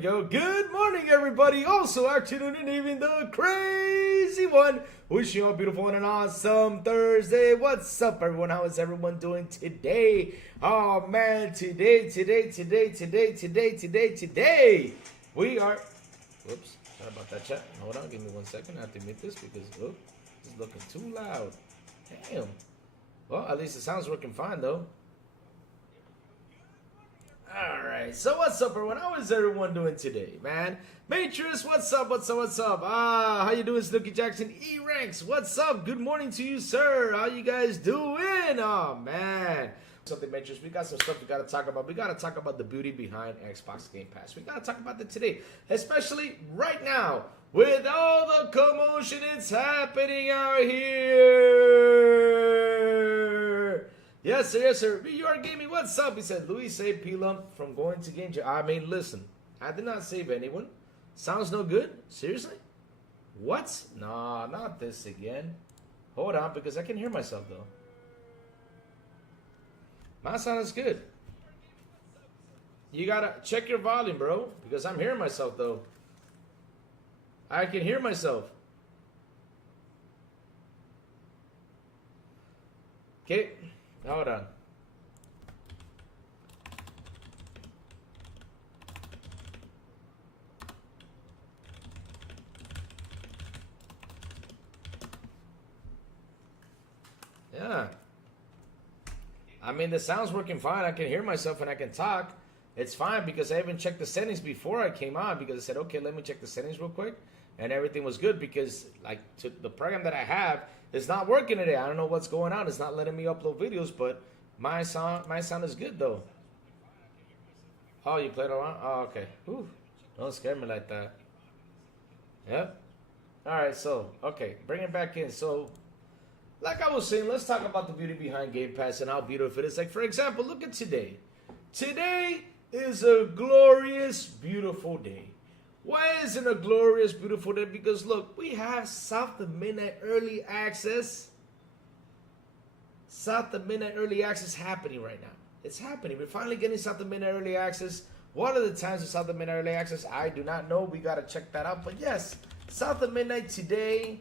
go. Good morning, everybody. Also, afternoon, and even the crazy one. Wishing you all a beautiful and an awesome Thursday. What's up, everyone? How is everyone doing today? Oh, man. Today. We are... Whoops. Sorry about that, chat. Hold on. Give me 1 second. I have to mute this because, oh, it's looking too loud. Damn. Well, at least the sound's working fine, though. Alright, so what's up, everyone? How is everyone doing today, man? Matrix, what's up? How you doing, Snooki Jackson? E-Ranks, what's up? Good morning to you, sir. How you guys doing? Oh, man. Something, Matrix, we got some stuff we got to talk about. We got to talk about the beauty behind Xbox Game Pass. We got to talk about that today, especially right now, with all the commotion it's happening out here. Yes, sir. You are gaming. What's up? He said, Louis saved P-Lump from going to game jail. I mean, listen, I did not save anyone. Sounds no good? Seriously? What? Nah, not this again. Hold on, because I can hear myself, though. My sound is good. You gotta check your volume, bro, because I'm hearing myself, though. I can hear myself. Okay. Hold on. Yeah. I mean, the sound's working fine. I can hear myself and I can talk. It's fine because I even checked the settings before I came on because I said, okay, let me check the settings real quick. And everything was good because, like, the program that I have is not working today. I don't know what's going on. It's not letting me upload videos, but my sound is good, though. Oh, you played around? Oh, okay. Whew. Don't scare me like that. Yep. All right, so, okay. Bring it back in. So, like I was saying, let's talk about the beauty behind Game Pass and how beautiful it is. Like, for example, look at today. Today is a glorious, beautiful day. Why is it a glorious, beautiful day? Because, look, we have South of Midnight Early Access. South of Midnight Early Access happening right now. It's happening. We're finally getting South of Midnight Early Access. What are the times of South of Midnight Early Access? I do not know. We got to check that out. But, yes, South of Midnight today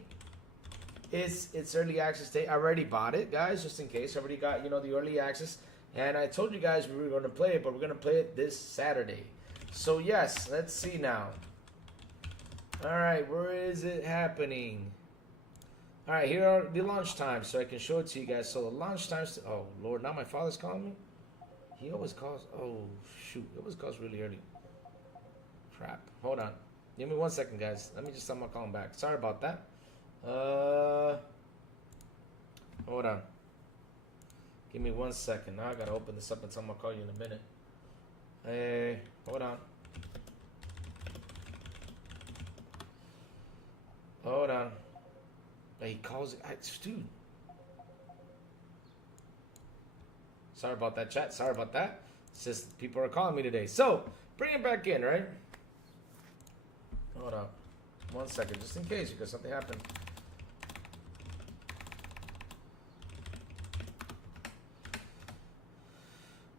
is it's Early Access Day. I already bought it, guys, just in case. I already got, the Early Access. And I told you guys we were going to play it, but we're going to play it this Saturday. So, yes, let's see now. All right, where is it happening? All right, here are the launch times, so I can show it to you guys. So the launch times, oh, Lord, now my father's calling me? He always calls, oh, shoot, he always calls really early. Crap, hold on. Give me 1 second, guys. Let me just tell him I'll call him back. Sorry about that. Hold on. Give me 1 second. Now I got to open this up and tell him I'll call you in a minute. Hey, hold on. Hold on. He calls it. Dude. Sorry about that, chat. Sorry about that. It's just people are calling me today. So, bring it back in, right? Hold on. 1 second, just in case, because something happened.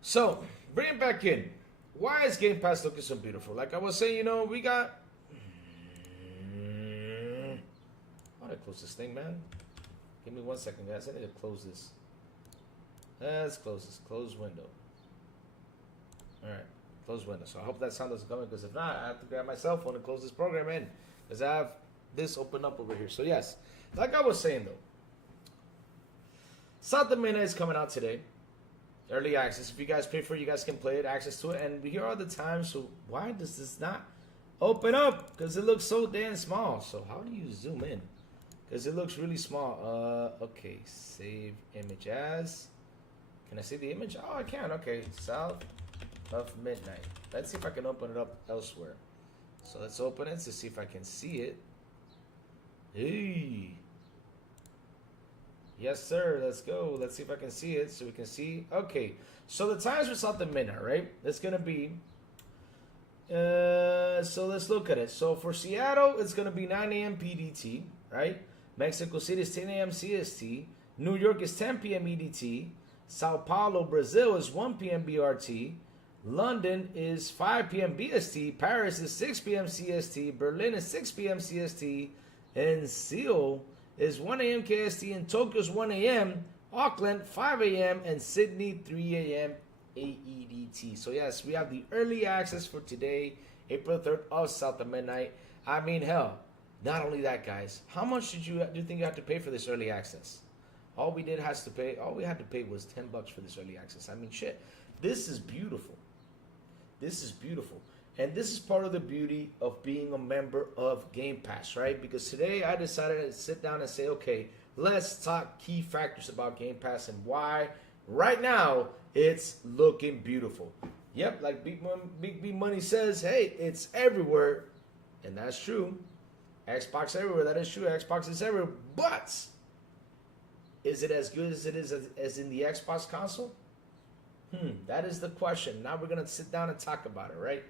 So, bring it back in. Why is Game Pass looking so beautiful? Like I was saying, we got... I close this thing, man. Give me 1 second, guys. I need to close this. Let's close this. Close window. Alright. Close window. So I hope that sound doesn't come in, because if not, I have to grab my cell phone and close this program in. Because I have this open up over here. So yes, like I was saying though, South of Midnight is coming out today. Early access. If you guys pay for it, you guys can play it, access to it. And here are the times. So why does this not open up? Because it looks so damn small. So how do you zoom in? Because it looks really small. Okay, save image as. Can I see the image? Oh, I can. Okay, South of Midnight. Let's see if I can open it up elsewhere. So let's open it to see if I can see it. Hey. Yes, sir. Let's go. Let's see if I can see it so we can see. Okay, so the times for South of Midnight, right? It's going to be... so let's look at it. So for Seattle, it's going to be 9 a.m. PDT, right? Mexico City is 10 a.m. CST. New York is 10 p.m. EDT. Sao Paulo, Brazil is 1 p.m. BRT. London is 5 p.m. BST. Paris is 6 p.m. CST. Berlin is 6 p.m. CST. And Seoul is 1 a.m. KST. And Tokyo is 1 a.m. Auckland 5 a.m. And Sydney 3 a.m. AEDT. So yes, we have the early access for today, April 3rd of South of Midnight. I mean, hell, not only that, guys. How much do you think you have to pay for this early access? All we had to pay was $10 for this early access. I mean, shit. This is beautiful. This is beautiful. And this is part of the beauty of being a member of Game Pass, right? Because today I decided to sit down and say, okay, let's talk key factors about Game Pass and why right now it's looking beautiful. Yep, like Big B Money says, hey, it's everywhere. And that's true. Xbox everywhere. That is true. Xbox is everywhere. But is it as good as it is as in the Xbox console? That is the question. Now we're going to sit down and talk about it, right?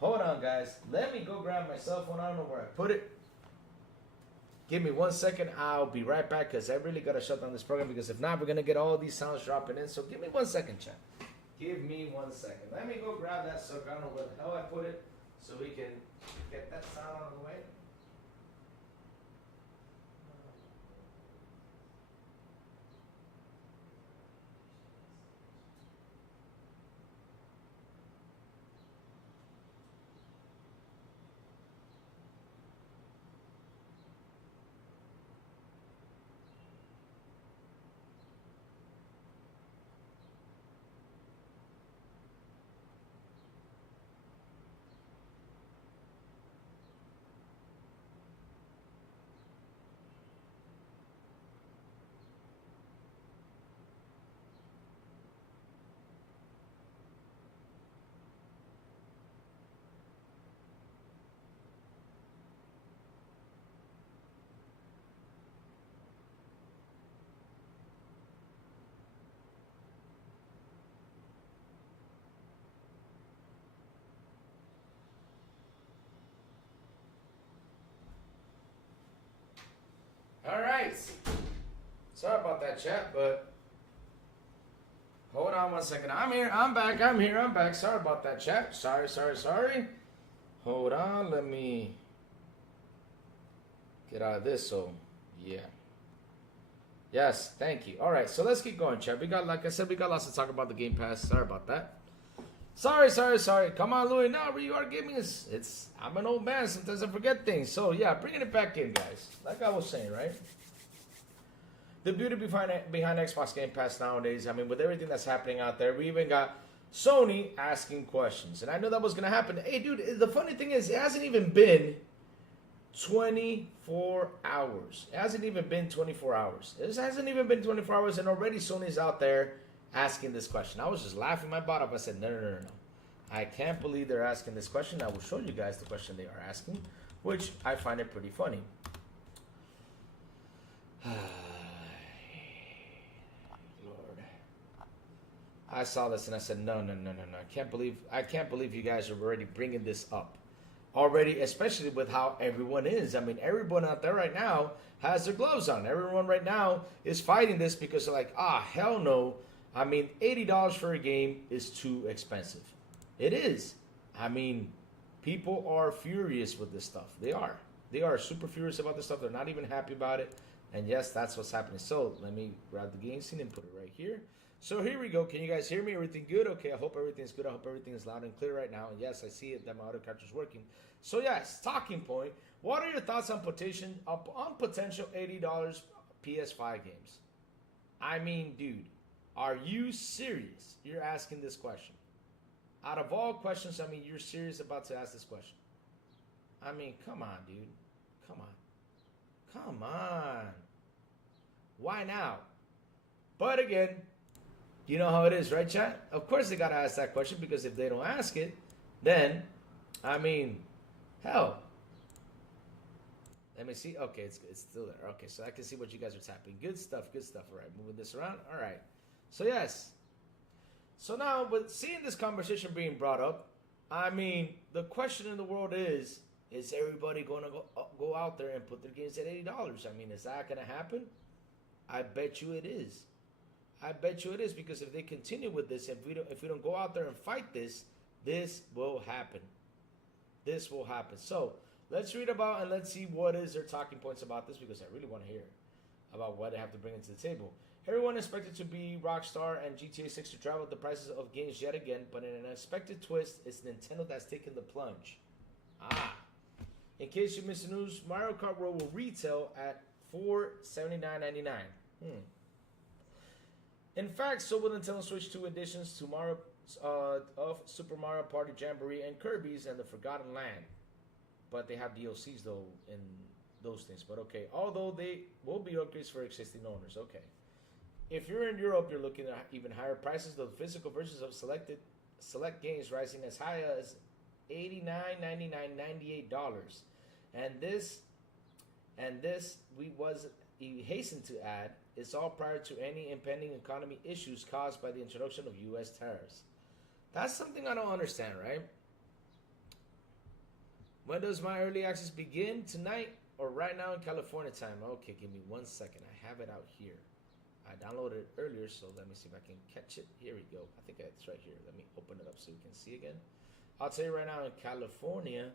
Hold on, guys. Let me go grab my cell phone. I don't know where I put it. Give me 1 second. I'll be right back because I really got to shut down this program because if not, we're going to get all these sounds dropping in. So give me 1 second, chat. Give me 1 second. Let me go grab that sucker. I don't know where the hell I put it so we can get that sound out of the way. All right. Sorry about that, chat, but hold on 1 second. I'm here. I'm back. I'm here. I'm back. Sorry about that, chat. Sorry. Hold on. Let me get out of this. So, yeah. Yes, thank you. All right, so let's keep going, chat. We got, like I said, we got lots to talk about the Game Pass. Sorry about that. Sorry. Come on, Louis. No, you are gaming. I'm an old man. Sometimes I forget things. So, yeah, bringing it back in, guys. Like I was saying, right? The beauty behind Xbox Game Pass nowadays, I mean, with everything that's happening out there, we even got Sony asking questions. And I know that was going to happen. Hey, dude, the funny thing is, it hasn't even been 24 hours. It hasn't even been 24 hours. It hasn't even been 24 hours, and already Sony's out there asking this question. I was just laughing my butt off. I said, no. I can't believe they're asking this question. I will show you guys the question they are asking, which I find it pretty funny. Lord. I saw this and I said, no. I can't believe you guys are already bringing this up. Already, especially with how everyone is. I mean, everyone out there right now has their gloves on. Everyone right now is fighting this because they're like, hell no. I mean, $80 for a game is too expensive. It is. I mean, people are furious with this stuff. They are. They are super furious about this stuff. They're not even happy about it. And yes, that's what's happening. So let me grab the game scene and put it right here. So here we go. Can you guys hear me? Everything good? Okay, I hope everything's good. I hope everything is loud and clear right now. And yes, I see it that my audio capture is working. So yes, talking point. What are your thoughts on potential $80 PS5 games? I mean, dude, are you serious? You're asking this question. Out of all questions, I mean, you're serious about to ask this question. I mean, come on, dude. Come on. Why now? But again, you know how it is, right, chat? Of course they got to ask that question because if they don't ask it, then, I mean, hell. Let me see. Okay, it's still there. Okay, so I can see what you guys are tapping. Good stuff. All right, moving this around. All right. So, yes. So now, with seeing this conversation being brought up, I mean, the question in the world is everybody going to go out there and put their games at $80? I mean, is that going to happen? I bet you it is. Because if they continue with this, if we don't go out there and fight this, This will happen. This will happen. So let's read about and let's see what is their talking points about this, because I really want to hear about what they have to bring into the table. Everyone expected to be Rockstar and GTA 6 to drive up the prices of games yet again, but in an unexpected twist, it's Nintendo that's taken the plunge. In case you missed the news, Mario Kart World will retail at $479.99. In fact, so will Nintendo Switch 2 editions to Mario of Super Mario Party Jamboree and Kirby's and the Forgotten Land. But they have DLCs though in those things. But okay, although they will be upgrades for existing owners. Okay. If you're in Europe, you're looking at even higher prices. The physical versions of select games rising as high as $89, $99, $98. And this he hastened to add, is all prior to any impending economy issues caused by the introduction of U.S. tariffs. That's something I don't understand, right? When does my early access begin? Tonight or right now in California time? Okay, give me 1 second. I have it out here. I downloaded it earlier, so let me see if I can catch it. Here we go. I think it's right here. Let me open it up so you can see again. I'll tell you right now in California.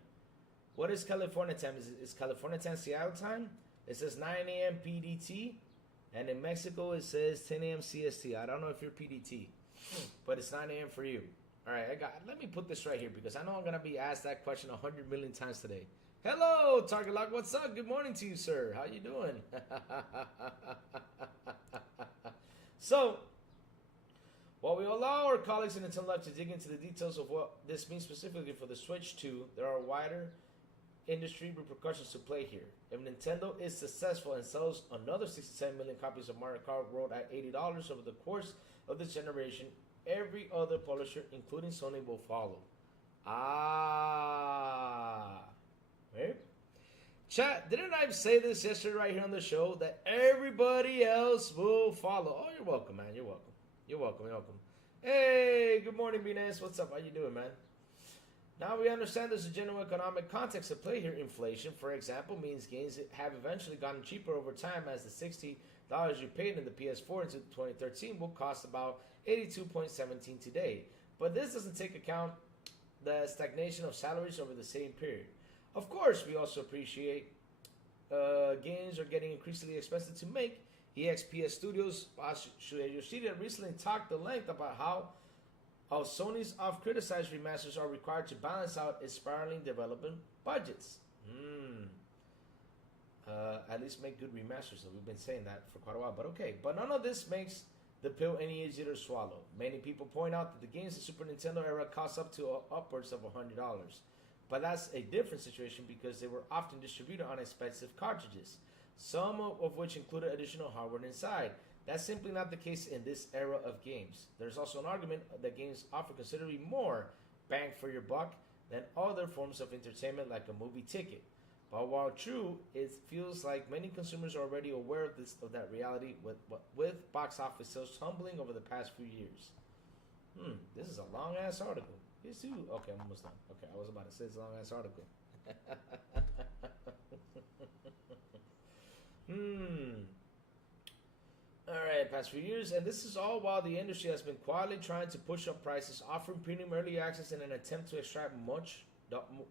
What is California time? Is California time Seattle time? It says 9 a.m. PDT. And in Mexico, it says 10 a.m. CST. I don't know if you're PDT, but it's 9 a.m. for you. All right, let me put this right here because I know I'm going to be asked that question 100 million times today. Hello, Target Lock. What's up? Good morning to you, sir. How you doing? So, while we allow our colleagues in Nintendo Live to dig into the details of what this means specifically for the Switch 2, there are wider industry repercussions to play here. If Nintendo is successful and sells another 67 million copies of Mario Kart World at $80 over the course of this generation, every other publisher, including Sony, will follow. Right? Chat, didn't I say this yesterday right here on the show that everybody else will follow? Oh, you're welcome, man. You're welcome. You're welcome. You're welcome. Hey, good morning, B-Nance. What's up? How you doing, man? Now we understand there's a general economic context at play here. Inflation, for example, means games have eventually gotten cheaper over time, as the $60 you paid in the PS4 in 2013 will cost about $82.17 today. But this doesn't take account the stagnation of salaries over the same period. Of course, we also appreciate games are getting increasingly expensive to make. EXPS Studios, Yoshida recently talked at length about how Sony's oft-criticized remasters are required to balance out its spiraling development budgets. At least make good remasters. So we've been saying that for quite a while, but okay. But none of this makes the pill any easier to swallow. Many people point out that the games in the Super Nintendo era cost up to upwards of $100. But that's a different situation because they were often distributed on expensive cartridges, some of which included additional hardware inside. That's simply not the case in this era of games. There's also an argument that games offer considerably more bang for your buck than other forms of entertainment like a movie ticket. But while true, it feels like many consumers are already aware of that reality with box office sales tumbling over the past few years. This is a long-ass article. Yes, too. Okay, I'm almost done. Okay, I was about to say it's a long-ass article. Alright, past few years, and this is all while the industry has been quietly trying to push up prices, offering premium early access in an attempt to extract much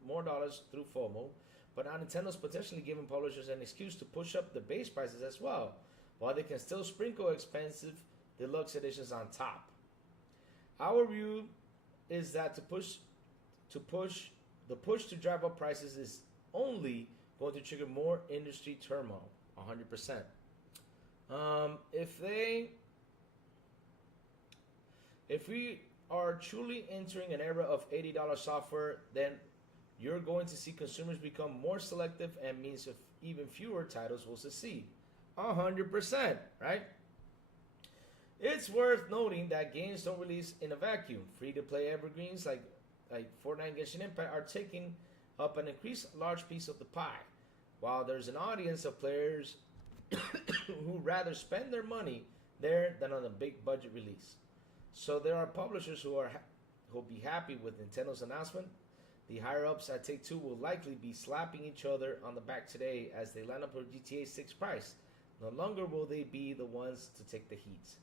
more dollars through FOMO. But now Nintendo's potentially giving publishers an excuse to push up the base prices as well, while they can still sprinkle expensive deluxe editions on top. Our view is that the push to drive up prices is only going to trigger more industry turmoil, 100%. If we are truly entering an era of $80 software, then you're going to see consumers become more selective, and means of even fewer titles will succeed. 100%, right? It's worth noting that games don't release in a vacuum. Free-to-play evergreens like Fortnite and Genshin Impact are taking up an increased large piece of the pie, while there's an audience of players who rather spend their money there than on a big budget release. So there are publishers who'll be happy with Nintendo's announcement. The higher-ups at Take-Two will likely be slapping each other on the back today as they line up for GTA 6 price. No longer will they be the ones to take the heat.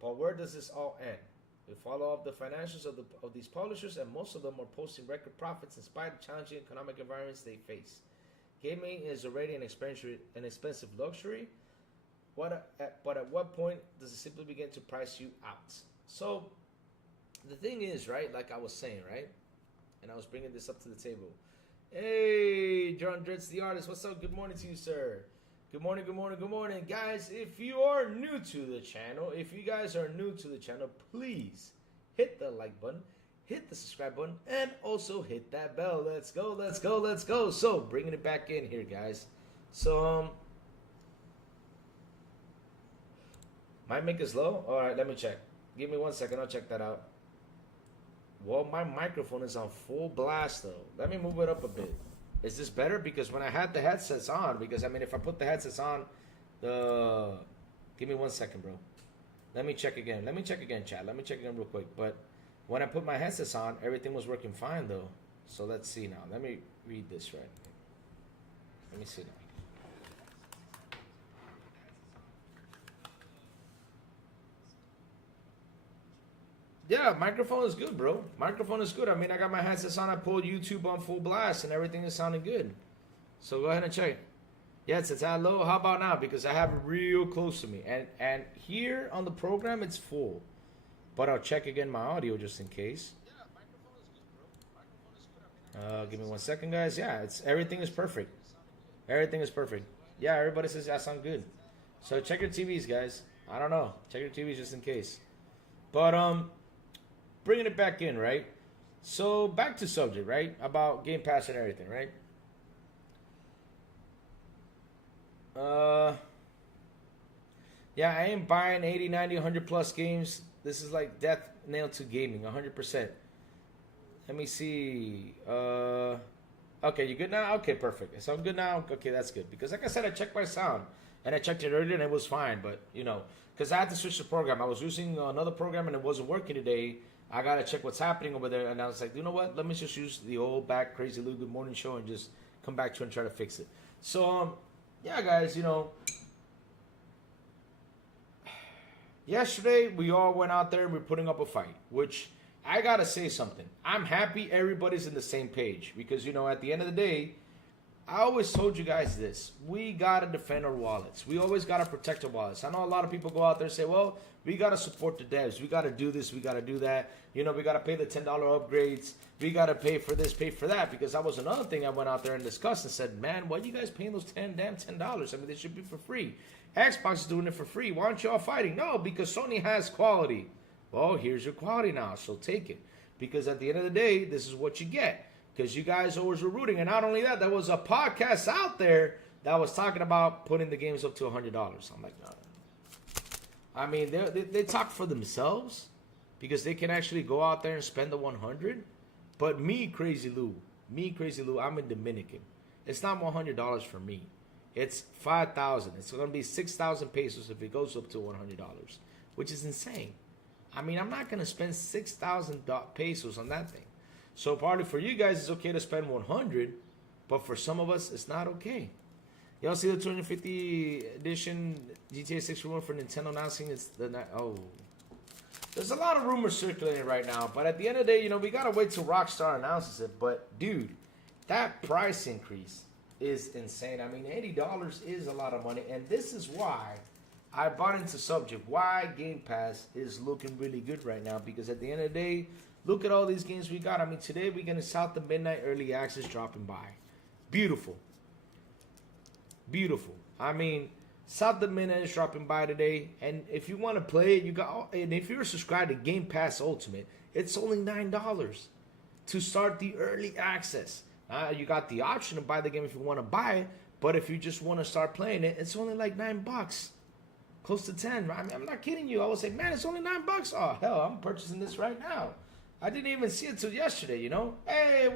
But where does this all end? We follow up the financials of these publishers, and most of them are posting record profits in spite of challenging economic environments they face. Gaming is already an expensive luxury. But at what point does it simply begin to price you out? So the thing is, right, like I was saying, right, and I was bringing this up to the table. Hey, John Dritz, the artist, what's up? Good morning to you, sir. Good morning, good morning, good morning. Guys, if you are new to the channel, please hit the like button, hit the subscribe button, and also hit that bell. Let's go, let's go, let's go. So, bringing it back in here, guys. So, my mic is low? All right, let me check. Give me 1 second, I'll check that out. Well, my microphone is on full blast, though. Let me move it up a bit. Is this better? Because when I had the headsets on, because, I mean, if I put the headsets on, give me 1 second, bro. Let me check again. Chat. Let me check again real quick. But when I put my headsets on, everything was working fine, though. So let's see now. Let me read this right. Let me see now. Yeah, microphone is good, bro. Microphone is good. I mean, I got my headsets on. I pulled YouTube on full blast, and everything is sounding good. So go ahead and check. Yeah, it's a tad low. How about now? Because I have it real close to me. And here on the program, it's full. But I'll check again my audio just in case. Yeah, microphone is good, bro. Microphone is good. Give me 1 second, guys. Yeah, everything is perfect. Everything is perfect. Yeah, everybody says I sound good. So check your TVs, guys. I don't know. Check your TVs just in case. But bringing it back in, right? So back to subject, right? About Game Pass and everything, right? Yeah, I ain't buying 80, 90, 100 plus games. This is like death nailed to gaming, 100%. Let me see. Okay, you good now? Okay, perfect. So I'm good now? Okay, that's good. Because like I said, I checked my sound. And I checked it earlier and it was fine. But, you know, because I had to switch the program. I was using another program and it wasn't working today. I got to check what's happening over there. And I was like, you know what? Let me just use the old back Crazy Lou Good Morning Show and just come back to it and try to fix it. So, yeah, guys, you know. Yesterday, we all went out there and we're putting up a fight. Which, I got to say something. I'm happy everybody's in the same page. Because, you know, at the end of the day, I always told you guys this. We got to defend our wallets. We always got to protect our wallets. I know a lot of people go out there and say, well, we got to support the devs. We got to do this. We got to do that. You know, we got to pay the $10 upgrades. We got to pay for this, pay for that. Because that was another thing I went out there and discussed and said, man, why are you guys paying those $10? I mean, they should be for free. Xbox is doing it for free. Why aren't you all fighting? No, because Sony has quality. Well, here's your quality now, so take it. Because at the end of the day, this is what you get. Because you guys always were rooting. And not only that, there was a podcast out there that was talking about putting the games up to $100. I'm like, no. I mean, they talk for themselves because they can actually go out there and spend the 100. But me, Crazy Lou, I'm in Dominican. It's not $100 for me. It's 5,000. It's going to be 6,000 pesos if it goes up to $100, which is insane. I mean, I'm not going to spend 6,000 pesos on that thing. So partly for you guys, it's okay to spend 100, but for some of us, it's not okay. Y'all see the 250 edition GTA 6 rumor for Nintendo announcing it's there's a lot of rumors circulating right now, but at the end of the day, you know, we gotta wait till Rockstar announces it. But dude, that price increase is insane. I mean, $80 is a lot of money, and this is why I bought into subject. Why Game Pass is looking really good right now, because at the end of the day, look at all these games we got. I mean, today we're going to South the Midnight Early Access dropping by. Beautiful. Beautiful. I mean, South the Midnight is dropping by today. And if you want to play it, you got. And if you're subscribed to Game Pass Ultimate, it's only $9 to start the early access. You got the option to buy the game if you want to buy it. But if you just want to start playing it, it's only like $9. Close to 10. I mean, I'm not kidding you. I was like, man, it's only $9. Oh, hell, I'm purchasing this right now. I didn't even see it till yesterday, you know? Hey,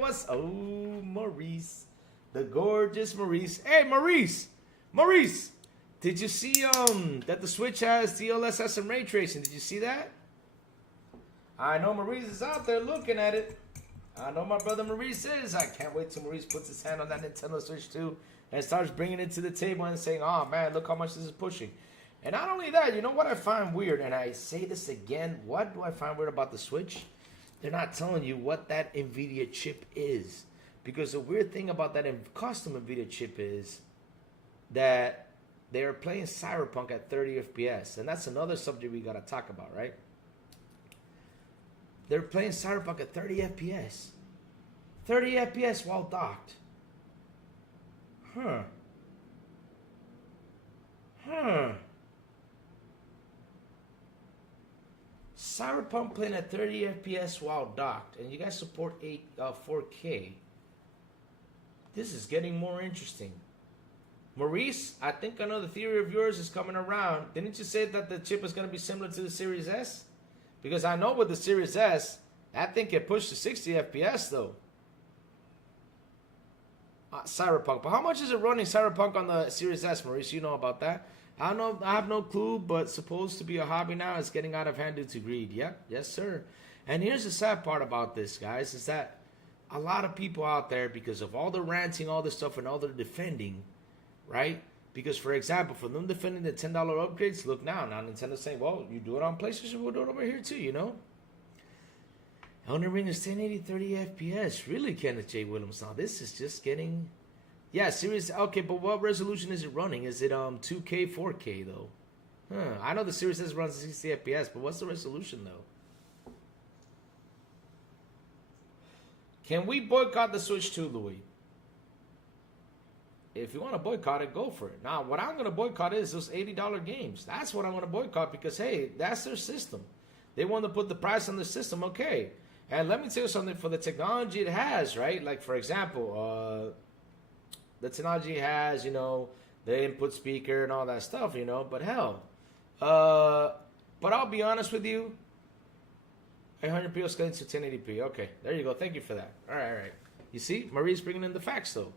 Maurice. The gorgeous Maurice. Hey, Maurice! Maurice! Did you see that the Switch has DLSS and ray tracing? Did you see that? I know Maurice is out there looking at it. I know my brother Maurice is. I can't wait till Maurice puts his hand on that Nintendo Switch 2 and starts bringing it to the table and saying, oh, man, look how much this is pushing. And not only that, you know what I find weird, and I say this again, what do I find weird about the Switch? They're not telling you what that NVIDIA chip is. Because the weird thing about that custom NVIDIA chip is that they're playing Cyberpunk at 30 FPS. And that's another subject we got to talk about, right? They're playing Cyberpunk at 30 FPS. 30 FPS while docked. Huh. Cyberpunk playing at 30 FPS while docked. And you guys support 4K. This is getting more interesting. Maurice, I think another theory of yours is coming around. Didn't you say that the chip is going to be similar to the Series S? Because I know with the Series S, that thing can push to 60 FPS though. Cyberpunk. But how much is it running Cyberpunk on the Series S, Maurice? You know about that? I don't know. I have no clue, but supposed to be a hobby now. It's getting out of hand due to greed. Yep. Yes, sir. And here's the sad part about this, guys, is that a lot of people out there, because of all the ranting, all this stuff, and all the defending, right? Because, for example, for them defending the $10 upgrades, look now Nintendo's saying, well, you do it on PlayStation, we'll do it over here too, you know? Elden Ring is 1080 30 FPS. Really, Kenneth J. Williams. Now, this is just getting... Yeah, Series... Okay, but what resolution is it running? Is it 2K, 4K, though? I know the Series S runs 60 FPS, but what's the resolution, though? Can we boycott the Switch 2, Louis? If you want to boycott it, go for it. Now, what I'm going to boycott is those $80 games. That's what I'm going to boycott because, hey, that's their system. They want to put the price on the system, okay. And let me tell you something, for the technology it has, right? Like, for example, the technology it has, you know, the input speaker and all that stuff, you know. But hell, but I'll be honest with you. 800p escalating to 1080p. Okay, there you go. Thank you for that. All right. You see, Marie's bringing in the facts, though.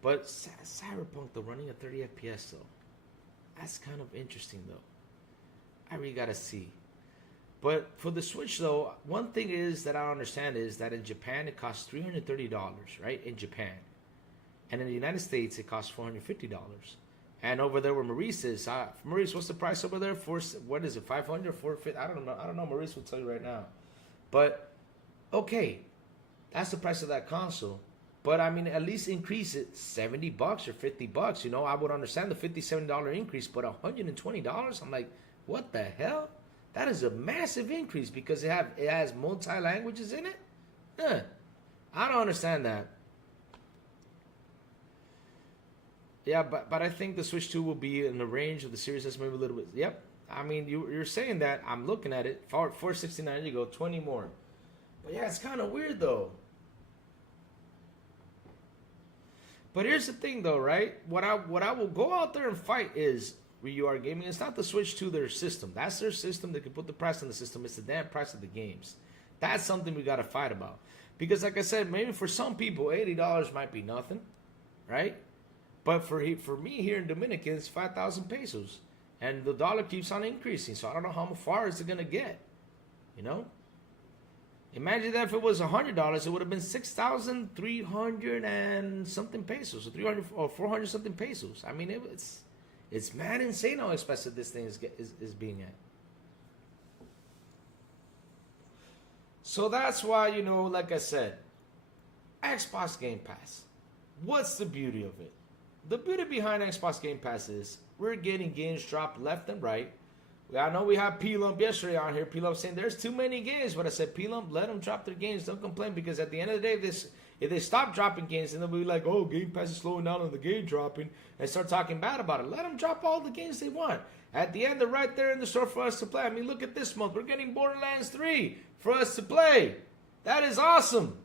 But Cyberpunk, though, running at 30 FPS, though. That's kind of interesting, though. I really got to see. But for the Switch, though, one thing is that I understand is that in Japan, it costs $330, right? In Japan. And in the United States, it costs $450. And over there where Maurice is, Maurice, what's the price over there? What is it, 500 or 450? I don't know. Maurice will tell you right now. But, okay, that's the price of that console. But, I mean, at least increase it $70 or $50. You know, I would understand the $50, $70 increase, but $120? I'm like, what the hell? That is a massive increase because it has multi-languages in it? I don't understand that. Yeah, but I think the Switch 2 will be in the range of the Series S, maybe a little bit. Yep. I mean, you're saying that. I'm looking at it. $469, you go, 20 more. But yeah, it's kind of weird, though. But here's the thing, though, right? What I will go out there and fight is UR Gaming. It's not the Switch 2, their system. That's their system. They can put the price on the system. It's the damn price of the games. That's something we got to fight about. Because, like I said, maybe for some people, $80 might be nothing, right? But for me here in Dominican, it's 5,000 pesos. And the dollar keeps on increasing. So I don't know how far it's going to get. You know? Imagine that if it was $100, it would have been 6,300 and something pesos. Or 300 or 400 something pesos. I mean, it's mad insane how expensive this thing is being at. So that's why, you know, like I said, Xbox Game Pass. What's the beauty of it? The beauty behind Xbox Game Pass is we're getting games dropped left and right. I know we had P-Lump yesterday on here. P-Lump saying there's too many games. But I said, P-Lump, let them drop their games. Don't complain. Because at the end of the day, if they stop dropping games, then they'll be like, oh, Game Pass is slowing down on the game dropping. And start talking bad about it. Let them drop all the games they want. At the end, they're right there in the store for us to play. I mean, look at this month. We're getting Borderlands 3 for us to play. That is awesome.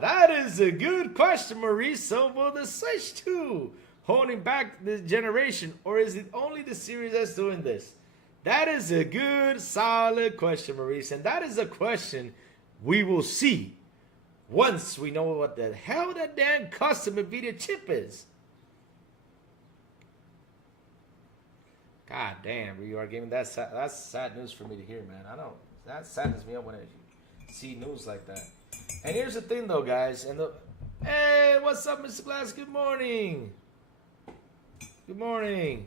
That is a good question, Maurice. So will the Switch 2 holding back the generation, or is it only the Series S doing this? That is a good, solid question, Maurice. And that is a question we will see once we know what the hell that damn custom NVIDIA chip is. God damn, you are giving that's sad news for me to hear, man. I don't. That saddens me up when I see news like that. And here's the thing, though, guys. Hey, what's up, Mr. Glass? Good morning. Good morning.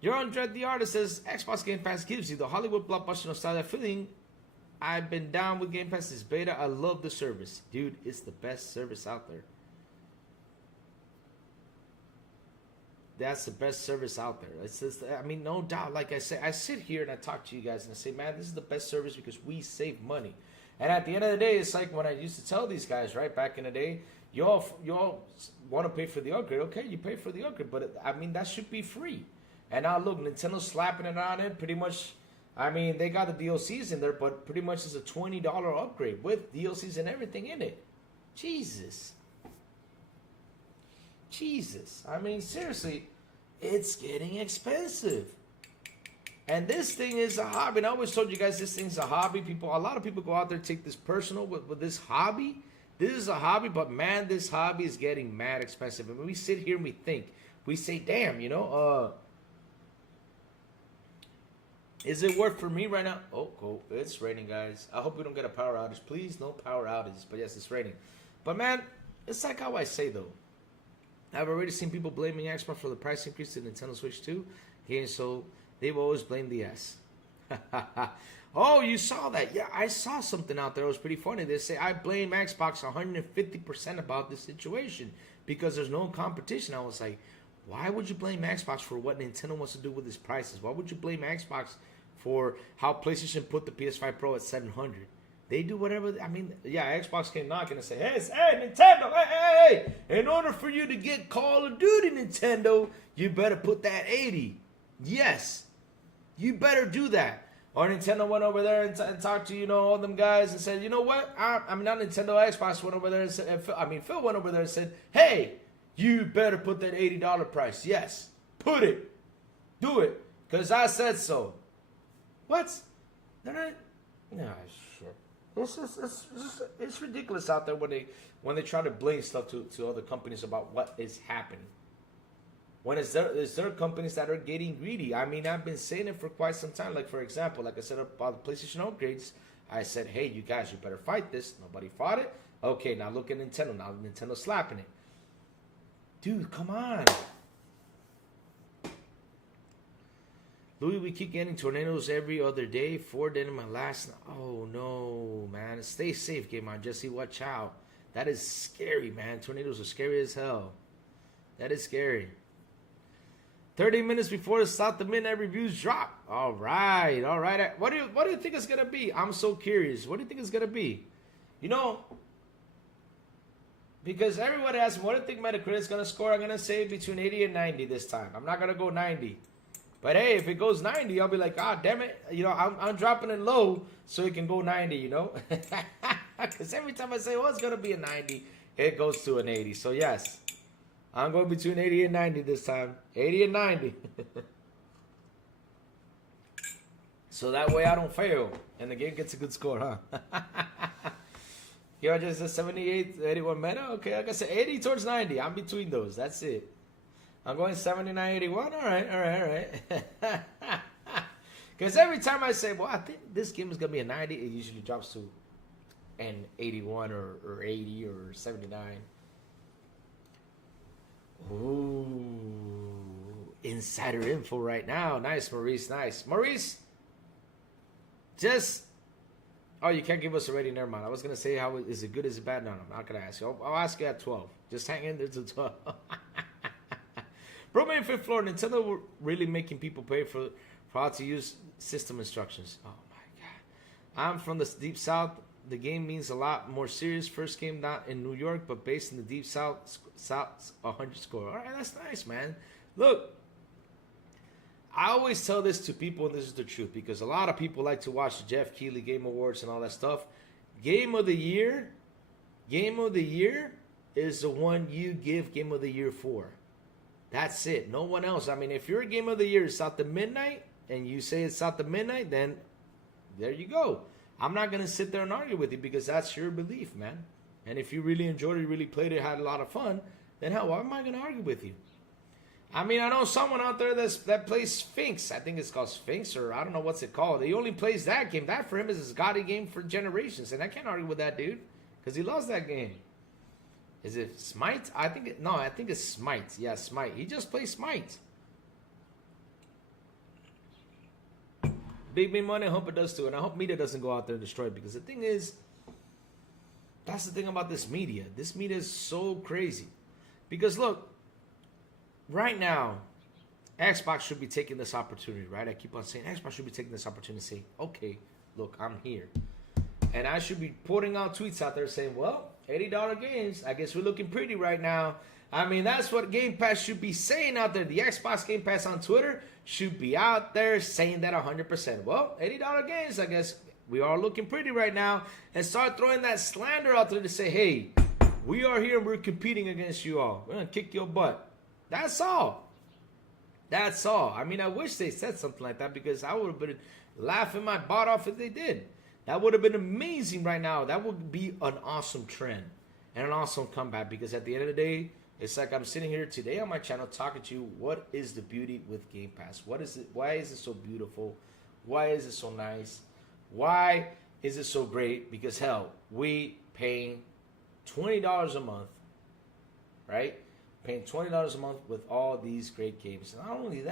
You're on Dread the Artist says Xbox Game Pass gives you the Hollywood blockbuster nostalgia feeling. I've been down with Game Pass since beta. I love the service. Dude, it's the best service out there. That's the best service out there. It's just, I mean, no doubt. Like I say, I sit here and I talk to you guys and I say, man, this is the best service because we save money. And at the end of the day, it's like when I used to tell these guys, right, back in the day, y'all want to pay for the upgrade. Okay, you pay for the upgrade, but I mean, that should be free. And now look, Nintendo's slapping it on it pretty much. I mean, they got the DLCs in there, but pretty much it's a $20 upgrade with DLCs and everything in it. Jesus. I mean, seriously, it's getting expensive. And this thing is a hobby. And I always told you guys this thing's a hobby. A lot of people go out there and take this personal with this hobby. This is a hobby, but man, this hobby is getting mad expensive. And we sit here and we think. We say, damn, you know, is it worth for me right now? Oh, cool. It's raining, guys. I hope we don't get a power outage. Please, no power outages. But yes, it's raining. But man, it's like how I say, though. I've already seen people blaming Xbox for the price increase to Nintendo Switch 2. Games sold. They've always blamed the S. Oh, you saw that? Yeah, I saw something out there. It was pretty funny. They say, I blame Xbox 150% about this situation because there's no competition. I was like, why would you blame Xbox for what Nintendo wants to do with its prices? Why would you blame Xbox for how PlayStation put the PS5 Pro at $700? They do whatever. I mean, yeah, Xbox came knocking and say, hey, Nintendo, hey, in order for you to get Call of Duty, Nintendo, you better put that 80. Yes, you better do that. Or Nintendo went over there and talked to, you know, all them guys and said, you know what? I mean, not Nintendo, Xbox went over there and said, Phil went over there and said, hey, you better put that $80 price. Yes, put it. Do it. Because I said so. What? They're not. Nah, shit. It's ridiculous out there when they try to blame stuff to other companies about what is happening. When is there companies that are getting greedy? I mean, I've been saying it for quite some time. Like, for example, like I said about the PlayStation upgrades, I said, hey, you guys, you better fight this. Nobody fought it. Okay, now look at Nintendo. Now Nintendo's slapping it. Dude, come on. Louis, we keep getting tornadoes every other day. 4 dead in my last. Oh, no, man. Stay safe, Game On. Jesse, watch out. That is scary, man. Tornadoes are scary as hell. That is scary. 30 minutes before the South of Midnight reviews drop. All right. What do you think it's going to be? I'm so curious. What do you think it's going to be? You know, because everybody asks me, what do you think Metacritic's going to score? I'm going to say between 80 and 90 this time. I'm not going to go 90. But hey, if it goes 90, I'll be like, ah, damn it. You know, I'm dropping it low so it can go 90, you know. Because every time I say, well, it's going to be a 90, it goes to an 80. So yes, I'm going between 80 and 90 this time. 80 and 90. So that way I don't fail. And the game gets a good score, huh? You're just a 78, 81 meta? Okay, like I said, 80 towards 90. I'm between those. That's it. I'm going 79, 81. All right. Because every time I say, well, I think this game is going to be a 90, it usually drops to an 81 or 80 or 79. Ooh, insider info right now. Nice, Maurice, nice. Maurice, just... Oh, you can't give us a rating. Never mind. I was going to say, how is it good, is it bad? No, I'm not going to ask you. I'll ask you at 12. Just hang in there to 12. Bro, man, fifth floor. Nintendo really making people pay for how to use system instructions. Oh, my God. I'm from the Deep South. The game means a lot more serious. First game not in New York, but based in the Deep South, 100 score. All right, that's nice, man. Look, I always tell this to people, and this is the truth, because a lot of people like to watch the Jeff Keighley Game Awards and all that stuff. Game of the Year is the one you give Game of the Year for. That's it. No one else. I mean, if your Game of the Year is South of Midnight, and you say it's South of Midnight, then there you go. I'm not going to sit there and argue with you because that's your belief, man. And if you really enjoyed it, you really played it, had a lot of fun, then hell, why am I going to argue with you? I mean, I know someone out there that plays Sphinx. I think it's called Sphinx, or I don't know what's it called. He only plays that game. That for him is his gaudy game for generations. And I can't argue with that dude because he loves that game. Is it Smite? I think it's Smite. Yeah, Smite. He just plays Smite. Big money. I hope it does too, and I hope media doesn't go out there and destroy it, because the thing is, that's the thing about this media. This media is so crazy. Because look, right now, Xbox should be taking this opportunity, right? I keep on saying Xbox should be taking this opportunity to say, okay, look, I'm here. And I should be putting out tweets out there saying, well, $80 games, I guess we're looking pretty right now. I mean, that's what Game Pass should be saying out there. The Xbox Game Pass on Twitter should be out there saying that 100%. Well, $80 games, I guess we are looking pretty right now. And start throwing that slander out there to say, hey, we are here and we're competing against you all. We're going to kick your butt. That's all. That's all. I mean, I wish they said something like that, because I would have been laughing my butt off if they did. That would have been amazing right now. That would be an awesome trend and an awesome comeback, because at the end of the day, it's like I'm sitting here today on my channel talking to you. What is the beauty with Game Pass? What is it? Why is it so beautiful? Why is it so nice? Why is it so great? Because hell, we paying $20 a month, right? Paying $20 a month with all these great games. And not only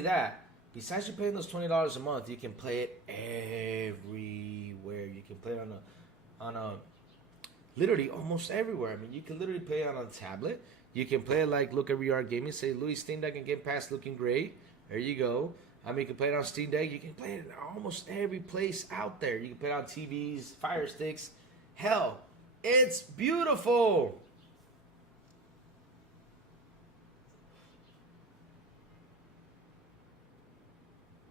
that, besides you paying those $20 a month, you can play it everywhere. You can play it on a literally almost everywhere. I mean, you can literally play it on a tablet. You can play it like, look at VR Gaming, say Louis Steam Deck and Game Pass looking great. There you go. I mean, you can play it on Steam Deck. You can play it in almost every place out there. You can play it on TVs, Fire Sticks. Hell, it's beautiful.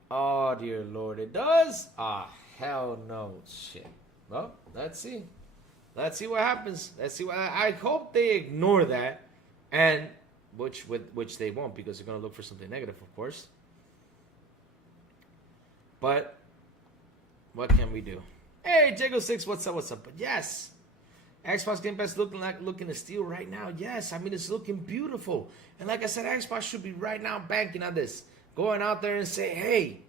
Oh, dear Lord, it does? Ah, hell no. Shit. Well, let's see. Let's see what happens. Let's see what I hope they ignore that, and which they won't, because they're gonna look for something negative, of course. But what can we do? Hey, Jago6, what's up? What's up? But yes, Xbox Game Pass looking to steal right now. Yes, I mean, it's looking beautiful. And like I said, Xbox should be right now banking on this, going out there and say, hey,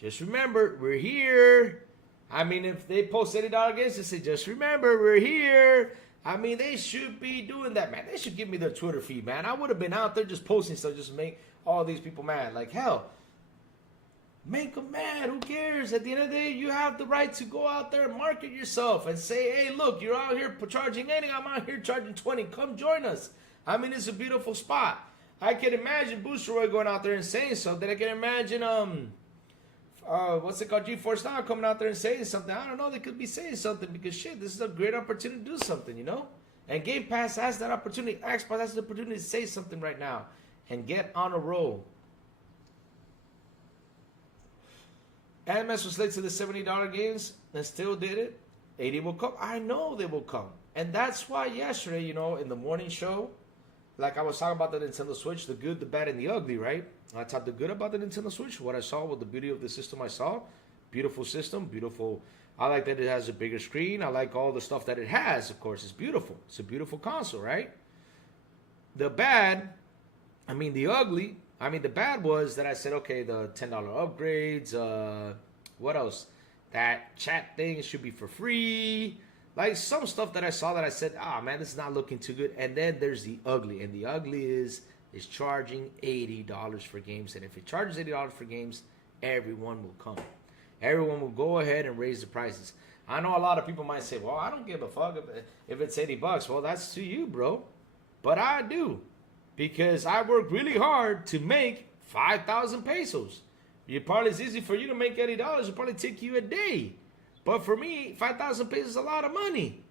just remember, we're here. I mean, if they post $80 games, they say, just remember, we're here. I mean, they should be doing that, man. They should give me their Twitter feed, man. I would have been out there just posting stuff just to make all these people mad. Like, hell, make them mad. Who cares? At the end of the day, you have the right to go out there and market yourself and say, hey, look, you're out here charging 80. I'm out here charging 20. Come join us. I mean, it's a beautiful spot. I can imagine Booster Roy going out there and saying something. I can imagine, what's it called, GeForce Now coming out there and saying something. I don't know, they could be saying something, because shit, this is a great opportunity to do something, you know? And Game Pass has that opportunity. Xbox has the opportunity to say something right now and get on a roll. MS was late to the $70 games and still did it. 80 will come. I know they will come. And that's why yesterday, you know, in the morning show, like I was talking about the Nintendo Switch, the good, the bad, and the ugly, right? I talked the good about the Nintendo Switch, what I saw with the beauty of the system I saw. Beautiful system, beautiful. I like that it has a bigger screen. I like all the stuff that it has, of course. It's beautiful. It's a beautiful console, right? The bad, I mean the ugly, I mean the bad was that I said, okay, the $10 upgrades, what else? That chat thing should be for free. Like some stuff that I saw that I said, man, this is not looking too good. And then there's the ugly. And the ugly is charging $80 for games. And if it charges $80 for games, everyone will come. Everyone will go ahead and raise the prices. I know a lot of people might say, well, I don't give a fuck if it's $80. Well, that's to you, bro. But I do. Because I work really hard to make 5,000 pesos. It's easy for you to make $80. It'll probably take you a day. But for me, 5,000 pesos is a lot of money.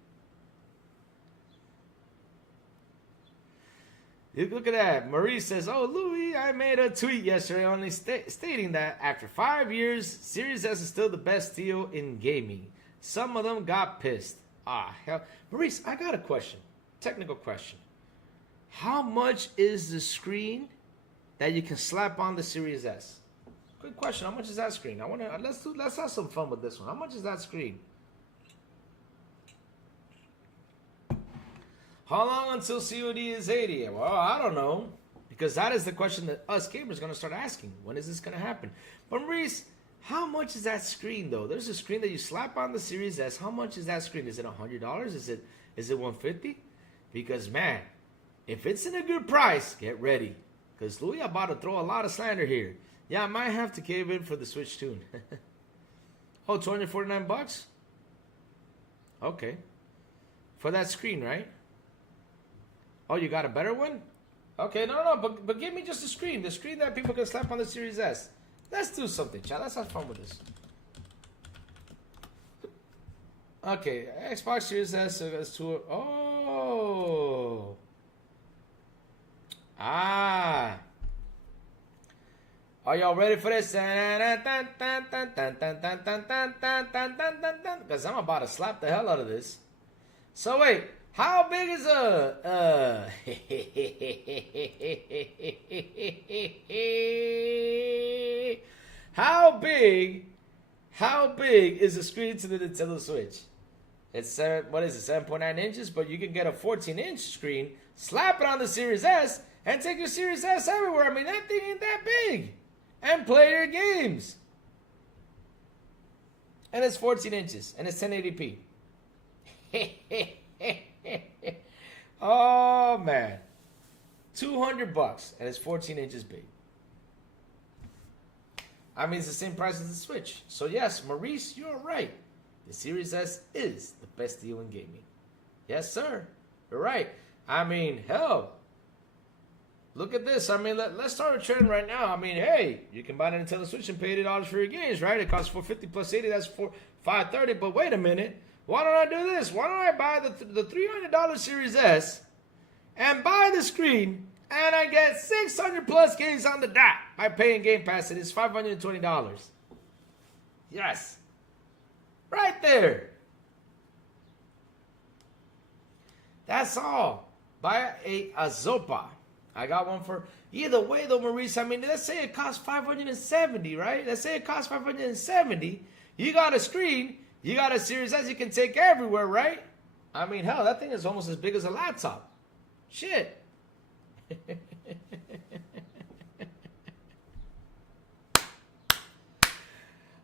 Look at that. Marie says, oh, Louis, I made a tweet yesterday only stating that after 5 years, Series S is still the best deal in gaming. Some of them got pissed. Hell. Maurice, I got a question. Technical question. How much is the screen that you can slap on the Series S? Good question. How much is that screen? Let's have some fun with this one. How much is that screen? How long until COD is 80? Well, I don't know. Because that is the question that us gamers are going to start asking. When is this going to happen? But Maurice, How much is that screen though? There's a screen that you slap on the Series S. How much is that screen? Is it $100? Is it $150? Because man, if it's in a good price, get ready. Because Louis about to throw a lot of slander here. Yeah, I might have to cave in for the Switch tune. Oh, $249? Okay. For that screen, right? Oh, you got a better one? Okay, no, but give me just the screen that people can slap on the Series S. Let's do something, chat. Let's have fun with this. Okay, Xbox Series S. So that's two. Oh. Ah. Are y'all ready for this? Because I'm about to slap the hell out of this. So wait, how big is how big is the screen to the Nintendo Switch? It's what is it, 7.9 inches? But you can get a 14-inch screen, slap it on the Series S, and take your Series S everywhere. I mean, that thing ain't that big. And play your games. And it's 14 inches. And it's 1080p. Oh, man. $200. And it's 14 inches big. I mean, it's the same price as the Switch. So, yes, Maurice, you're right. The Series S is the best deal in gaming. Yes, sir. You're right. I mean, hell. Look at this. I mean, let's start a trend right now. I mean, hey, you can buy the Nintendo Switch and pay $80 for your games, right? It costs $450 plus $80. That's $530. But wait a minute. Why don't I do this? Why don't I buy the $300 Series S and buy the screen, and I get 600 plus games on the dot by paying Game Pass? It is $520. Yes. Right there. That's all. Buy a Zopa. I got one for either way though, Maurice. I mean, let's say it costs $570, right? Let's say it costs $570. You got a screen, you got a Series S you can take everywhere, right? I mean, hell, that thing is almost as big as a laptop. Shit.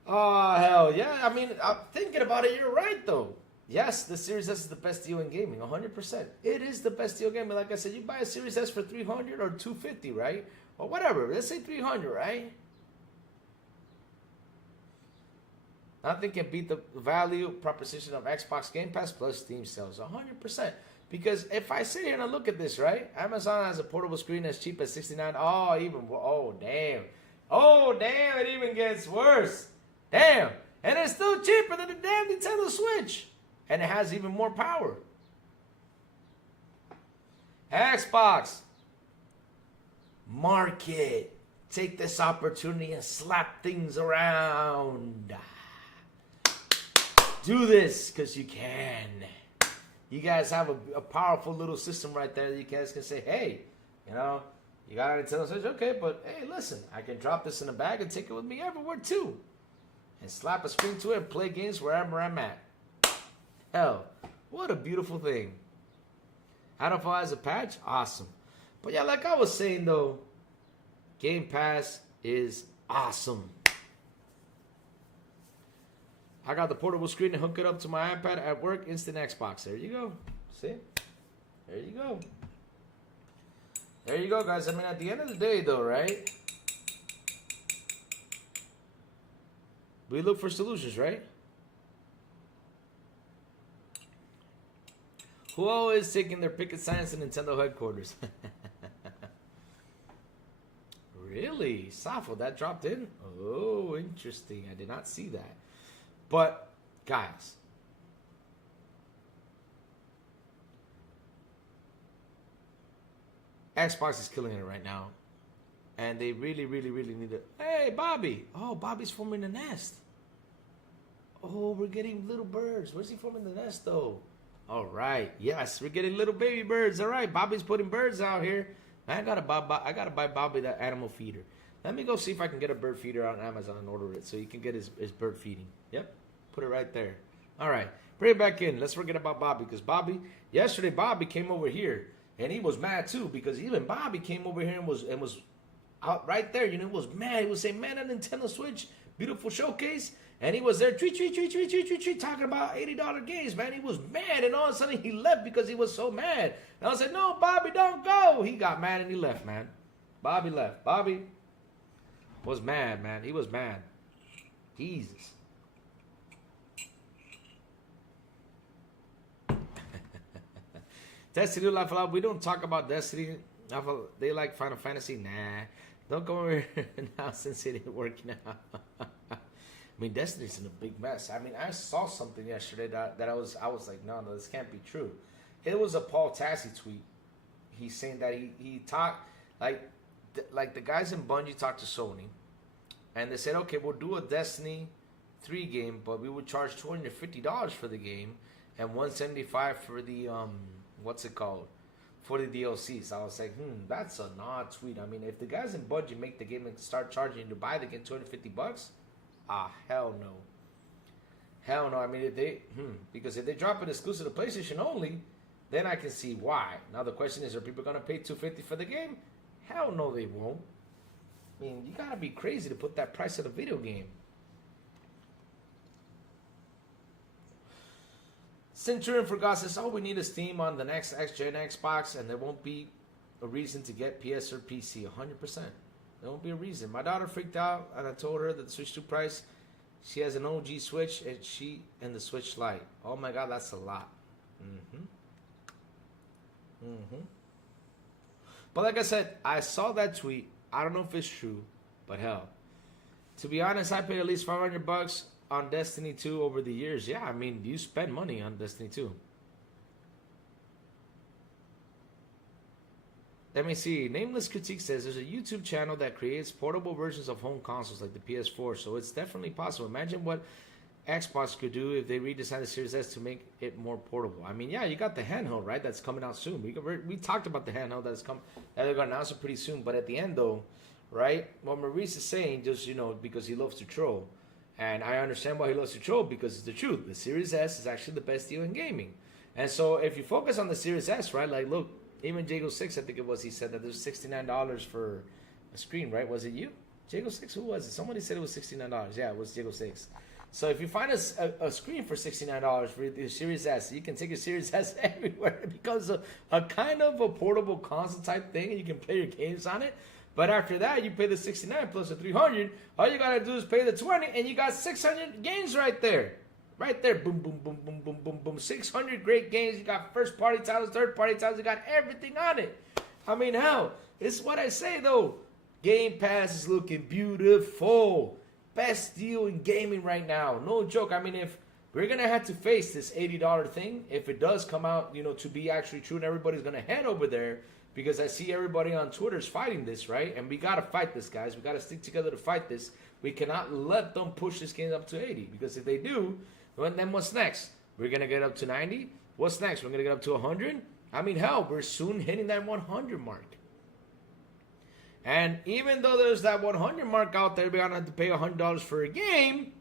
Oh, hell yeah. I mean, I'm thinking about it. You're right, though. Yes, the Series S is the best deal in gaming, 100%. It is the best deal in gaming. Like I said, you buy a Series S for $300 or $250, right? Or whatever. Let's say $300, right? Nothing can beat the value proposition of Xbox Game Pass plus Steam sales, 100%. Because if I sit here and I look at this, right? Amazon has a portable screen as cheap as $69. Oh, damn. Oh, damn, it even gets worse. Damn. And it's still cheaper than the damn Nintendo Switch. And it has even more power. Xbox. Market. Take this opportunity and slap things around. Do this because you can. You guys have a powerful little system right there that you guys can say, hey, you know, you got a Nintendo Switch? Okay, but hey, listen, I can drop this in a bag and take it with me everywhere too. And slap a screen to it and play games wherever I'm at. Hell, what a beautiful thing. Adafall has a patch? Awesome. But yeah, like I was saying though, Game Pass is awesome. I got the portable screen to hook it up to my iPad at work, instant Xbox. There you go. See? There you go. There you go, guys. I mean, at the end of the day though, right? We look for solutions, right? Who always taking their picket signs to Nintendo headquarters? Really? Safo, that dropped in? Oh, interesting. I did not see that. But, guys, Xbox is killing it right now. And they really, really, really need it. Hey, Bobby. Oh, Bobby's forming a nest. Oh, we're getting little birds. Where's he forming the nest, though? All right. Yes, we're getting little baby birds. All right. Bobby's putting birds out here. I gotta buy Bobby that animal feeder. Let me go see if I can get a bird feeder on Amazon and order it so he can get his bird feeding. Yep. Put it right there. All right. Bring it back in. Let's forget about Bobby because yesterday Bobby came over here and he was mad too because even Bobby came over here and was out right there. You know, he was mad. He was saying, man, that Nintendo Switch, beautiful showcase, and he was there tweet, talking about $80 games, man. He was mad, and all of a sudden he left because he was so mad. And I said, no, Bobby, don't go. He got mad and he left, man. Bobby left. Bobby was mad, man. He was mad. Jesus. Destiny Life Alive. We don't talk about Destiny. They like Final Fantasy. Nah. Don't go over now since it didn't work now. I mean, Destiny's in a big mess. I mean, I saw something yesterday that I was like, no, this can't be true. It was a Paul Tassi tweet. He's saying that he talked, like the guys in Bungie talked to Sony, and they said, okay, we'll do a Destiny 3 game, but we would charge $250 for the game and $175 for the what's it called, for the DLCs. I was like, that's an odd tweet. I mean, if the guys in Bungie make the game and start charging you to buy the game $250, hell no. Hell no. I mean, because if they drop it exclusive to PlayStation only, then I can see why. Now the question is, are people gonna pay $250 for the game? Hell no, they won't. I mean, you gotta be crazy to put that price on a video game. Centurion forgot says, we need a Steam on the next X-Gen Xbox, and there won't be a reason to get PS or PC. 100%. There won't be a reason. My daughter freaked out, and I told her that the Switch 2 price, she has an OG Switch, and the Switch Lite. Oh my God, that's a lot. But like I said, I saw that tweet. I don't know if it's true, but hell, to be honest, I paid at least $500 on Destiny 2 over the years. Yeah, I mean, you spend money on Destiny 2. Let me see. Nameless Critique says there's a YouTube channel that creates portable versions of home consoles like the PS4, so it's definitely possible. Imagine what Xbox could do if they redesign the Series S to make it more portable. I mean, yeah, you got the handheld, right? That's coming out soon. We talked about the handheld that they're going to announce it pretty soon. But at the end, though, right, what Maurice is saying, just, because he loves to troll. And I understand why he loves to troll, because it's the truth. The Series S is actually the best deal in gaming. And so if you focus on the Series S, right, like, look, even Jago 6, I think it was, he said that there's $69 for a screen, right? Was it you? Jago 6, who was it? Somebody said it was $69. Yeah, it was Jago 6. So if you find a screen for $69 for the Series S, you can take your Series S everywhere. It becomes a kind of a portable console type thing, and you can play your games on it. But after that, you pay the $69 plus the $300. All you gotta do is pay the $20, and you got 600 games right there. Right there, boom, boom, boom, boom, boom, boom, boom. 600 great games. You got first-party titles, third-party titles. You got everything on it. I mean, hell, it's what I say, though. Game Pass is looking beautiful. Best deal in gaming right now. No joke. I mean, if we're going to have to face this $80 thing, if it does come out, to be actually true, and everybody's going to head over there, because I see everybody on Twitter is fighting this, right? And we got to fight this, guys. We got to stick together to fight this. We cannot let them push this game up to 80, because if they do, then what's next? We're going to get up to 90. What's next? We're going to get up to 100. I mean, hell, we're soon hitting that 100 mark. And even though there's that 100 mark out there, we're going to have to pay $100 for a game.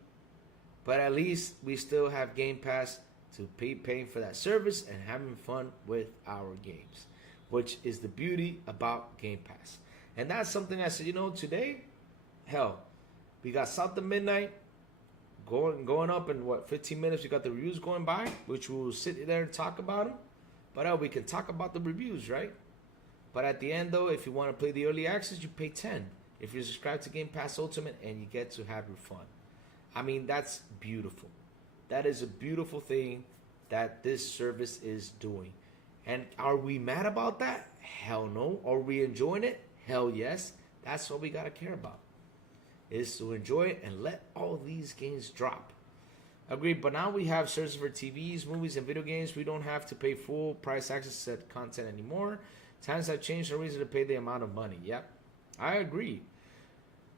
But at least we still have Game Pass to paying for that service and having fun with our games, which is the beauty about Game Pass. And that's something I said, today, hell, we got South of Midnight going up in 15 minutes. We got the reviews going by, which we'll sit there and talk about them. But we can talk about the reviews, right? But at the end, though, if you want to play the early access, you pay $10. If you're subscribed to Game Pass Ultimate, and you get to have your fun. I mean, that's beautiful. That is a beautiful thing that this service is doing. And are we mad about that? Hell no. Are we enjoying it? Hell yes. That's what we got to care about, is to enjoy it and let all these games drop. Agreed, but now we have services for TVs, movies, and video games. We don't have to pay full price access to content anymore. Times have changed, no reason to pay the amount of money. Yep, I agree.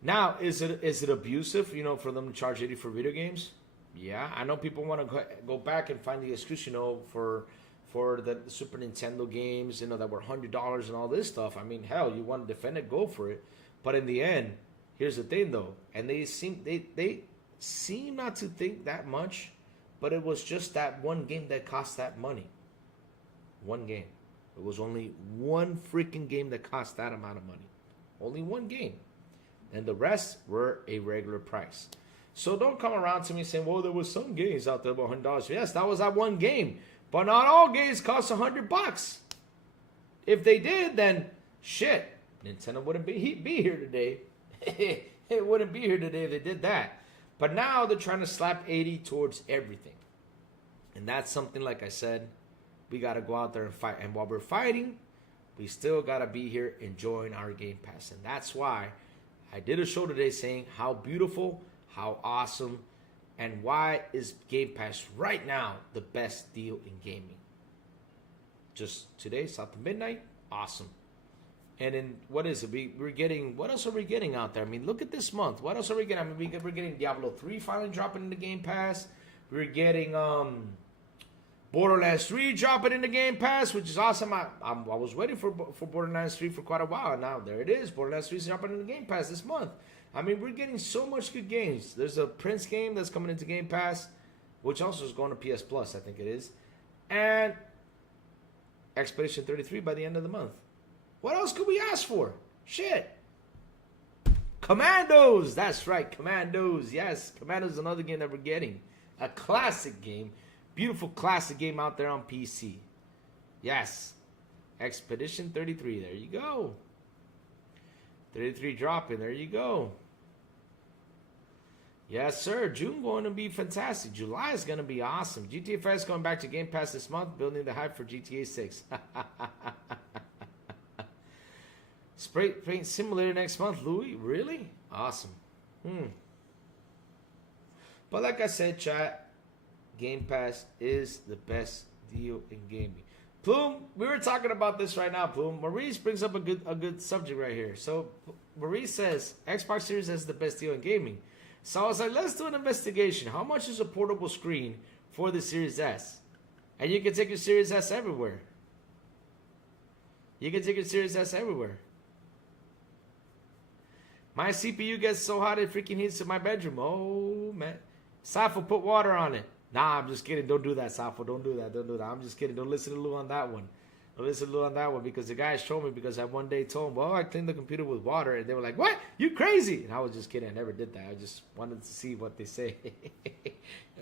Now, is it abusive, for them to charge $80 for video games? Yeah, I know people want to go back and find the excuse, for the Super Nintendo games, that were $100 and all this stuff. I mean, hell, you want to defend it, go for it. But in the end, here's the thing, though, and they seem not to think that much, but it was just that one game that cost that money. One game. It was only one freaking game that cost that amount of money. Only one game. And the rest were a regular price. So don't come around to me saying, well, there was some games out there about $100. Yes, that was that one game. But not all games cost $100. If they did, then shit, Nintendo wouldn't be here today. It wouldn't be here today if they did that. But now they're trying to slap 80 towards everything. And that's something, like I said, we got to go out there and fight. And while we're fighting, we still got to be here enjoying our Game Pass. And that's why I did a show today saying how beautiful, how awesome, and why is Game Pass right now the best deal in gaming. Just today, south of midnight, awesome. And then, what is it? We're getting, what else are we getting out there? I mean, look at this month. What else are we getting? I mean, we're getting Diablo 3 finally dropping in the Game Pass. We're getting Borderlands 3 dropping in the Game Pass, which is awesome. I was waiting for Borderlands 3 for quite a while. Now, there it is. Borderlands 3 is dropping in the Game Pass this month. I mean, we're getting so much good games. There's a Prince game that's coming into Game Pass, which also is going to PS Plus, I think it is. And Expedition 33 by the end of the month. What else could we ask for? Shit. Commandos. That's right, Commandos. Yes, Commandos is another game that we're getting. A classic game. Beautiful classic game out there on PC. Yes. Expedition 33. There you go. 33 dropping. There you go. Yes, sir. June going to be fantastic. July is going to be awesome. GTA 5 is going back to Game Pass this month, building the hype for GTA 6. Spray Paint Simulator next month, Louis? Really? Awesome. But like I said, chat, Game Pass is the best deal in gaming. Plume, we were talking about this right now, Plume. Maurice brings up a good subject right here. So Maurice says Xbox Series S is the best deal in gaming. So I was like, let's do an investigation. How much is a portable screen for the Series S? And you can take your Series S everywhere. You can take your Series S everywhere. My CPU gets so hot it freaking heats in my bedroom. Oh, man. Cypher, put water on it. Nah, I'm just kidding. Don't do that, Cypher. Don't do that. Don't do that. I'm just kidding. Don't listen to Lou on that one. Don't listen to Lou on that one because the guy showed me because I one day told him, well, I cleaned the computer with water. And they were like, what? You crazy? And I was just kidding. I never did that. I just wanted to see what they say.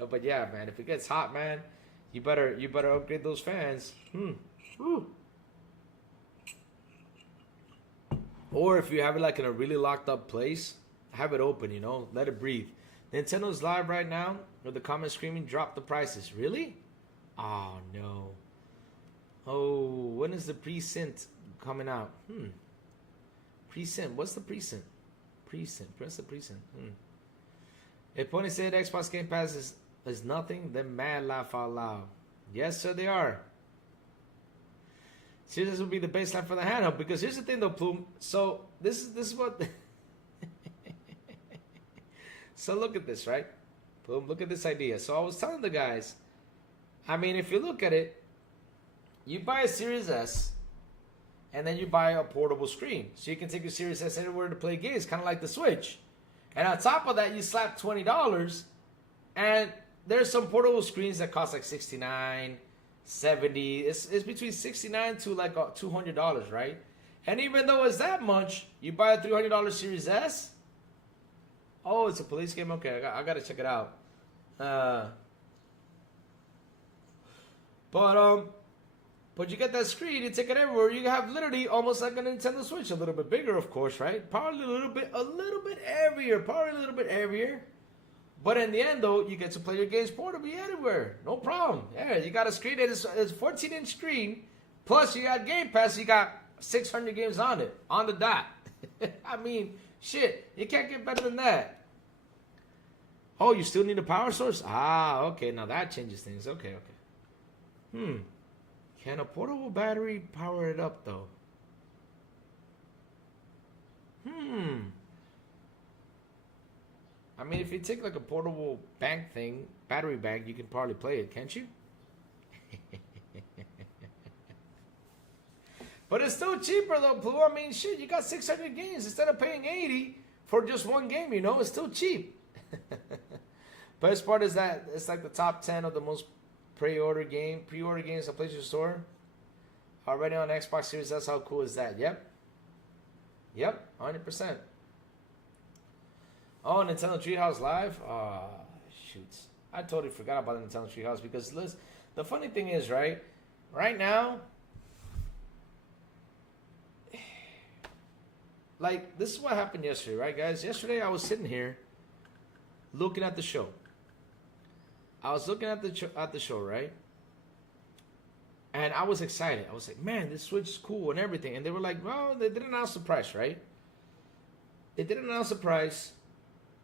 But yeah, man, if it gets hot, man, you better upgrade those fans. Woo. Or if you have it like in a really locked up place, have it open, you know, let it breathe. Nintendo's live right now with the comments screaming, drop the prices. Really? Oh, no. Oh, when is the Present coming out? Present. What's the Present? Present. Press the Present. If Pony said Xbox Game Pass is nothing, then mad laugh out loud. Yes, sir, they are. Series will be the baseline for the handheld because here's the thing though, Plume. So this is what. So look at this, right? Plume, look at this idea. So I was telling the guys, I mean, if you look at it, you buy a Series S, and then you buy a portable screen, so you can take your Series S anywhere to play games, kind of like the Switch. And on top of that, you slap $20, and there's some portable screens that cost like $69. 70. It's between $69 to like $200, right? And even though it's that much, you buy a $300 Series S. Oh, it's a police game. Okay, I gotta check it out. But you get that screen, you take it everywhere. You have literally almost like a Nintendo Switch, a little bit bigger, of course, right? Probably a little bit heavier. But in the end, though, you get to play your games portably anywhere. No problem. Yeah, you got a screen that is a 14-inch screen. Plus, you got Game Pass. You got 600 games on it. On the dot. I mean, shit. You can't get better than that. Oh, you still need a power source? Ah, okay. Now that changes things. Okay. Can a portable battery power it up, though? I mean, if you take like a portable bank thing, battery bank, you can probably play it, can't you? But it's still cheaper though, Blue. I mean, shit, you got 600 games instead of paying 80 for just one game, you know? It's still cheap. Best part is that it's like the top 10 of the most pre-order games at PlayStation Store. Already on Xbox Series S, how cool is that? Yep, 100%. Oh, Nintendo Treehouse Live? Oh, shoots. I totally forgot about the Nintendo Treehouse because listen, the funny thing is, right? Right now, like, this is what happened yesterday, right, guys? Yesterday, I was sitting here looking at the show. I was looking at the show, right? And I was excited. I was like, man, this Switch is cool and everything. And they were like, well, they didn't announce the price, right? They didn't announce the price.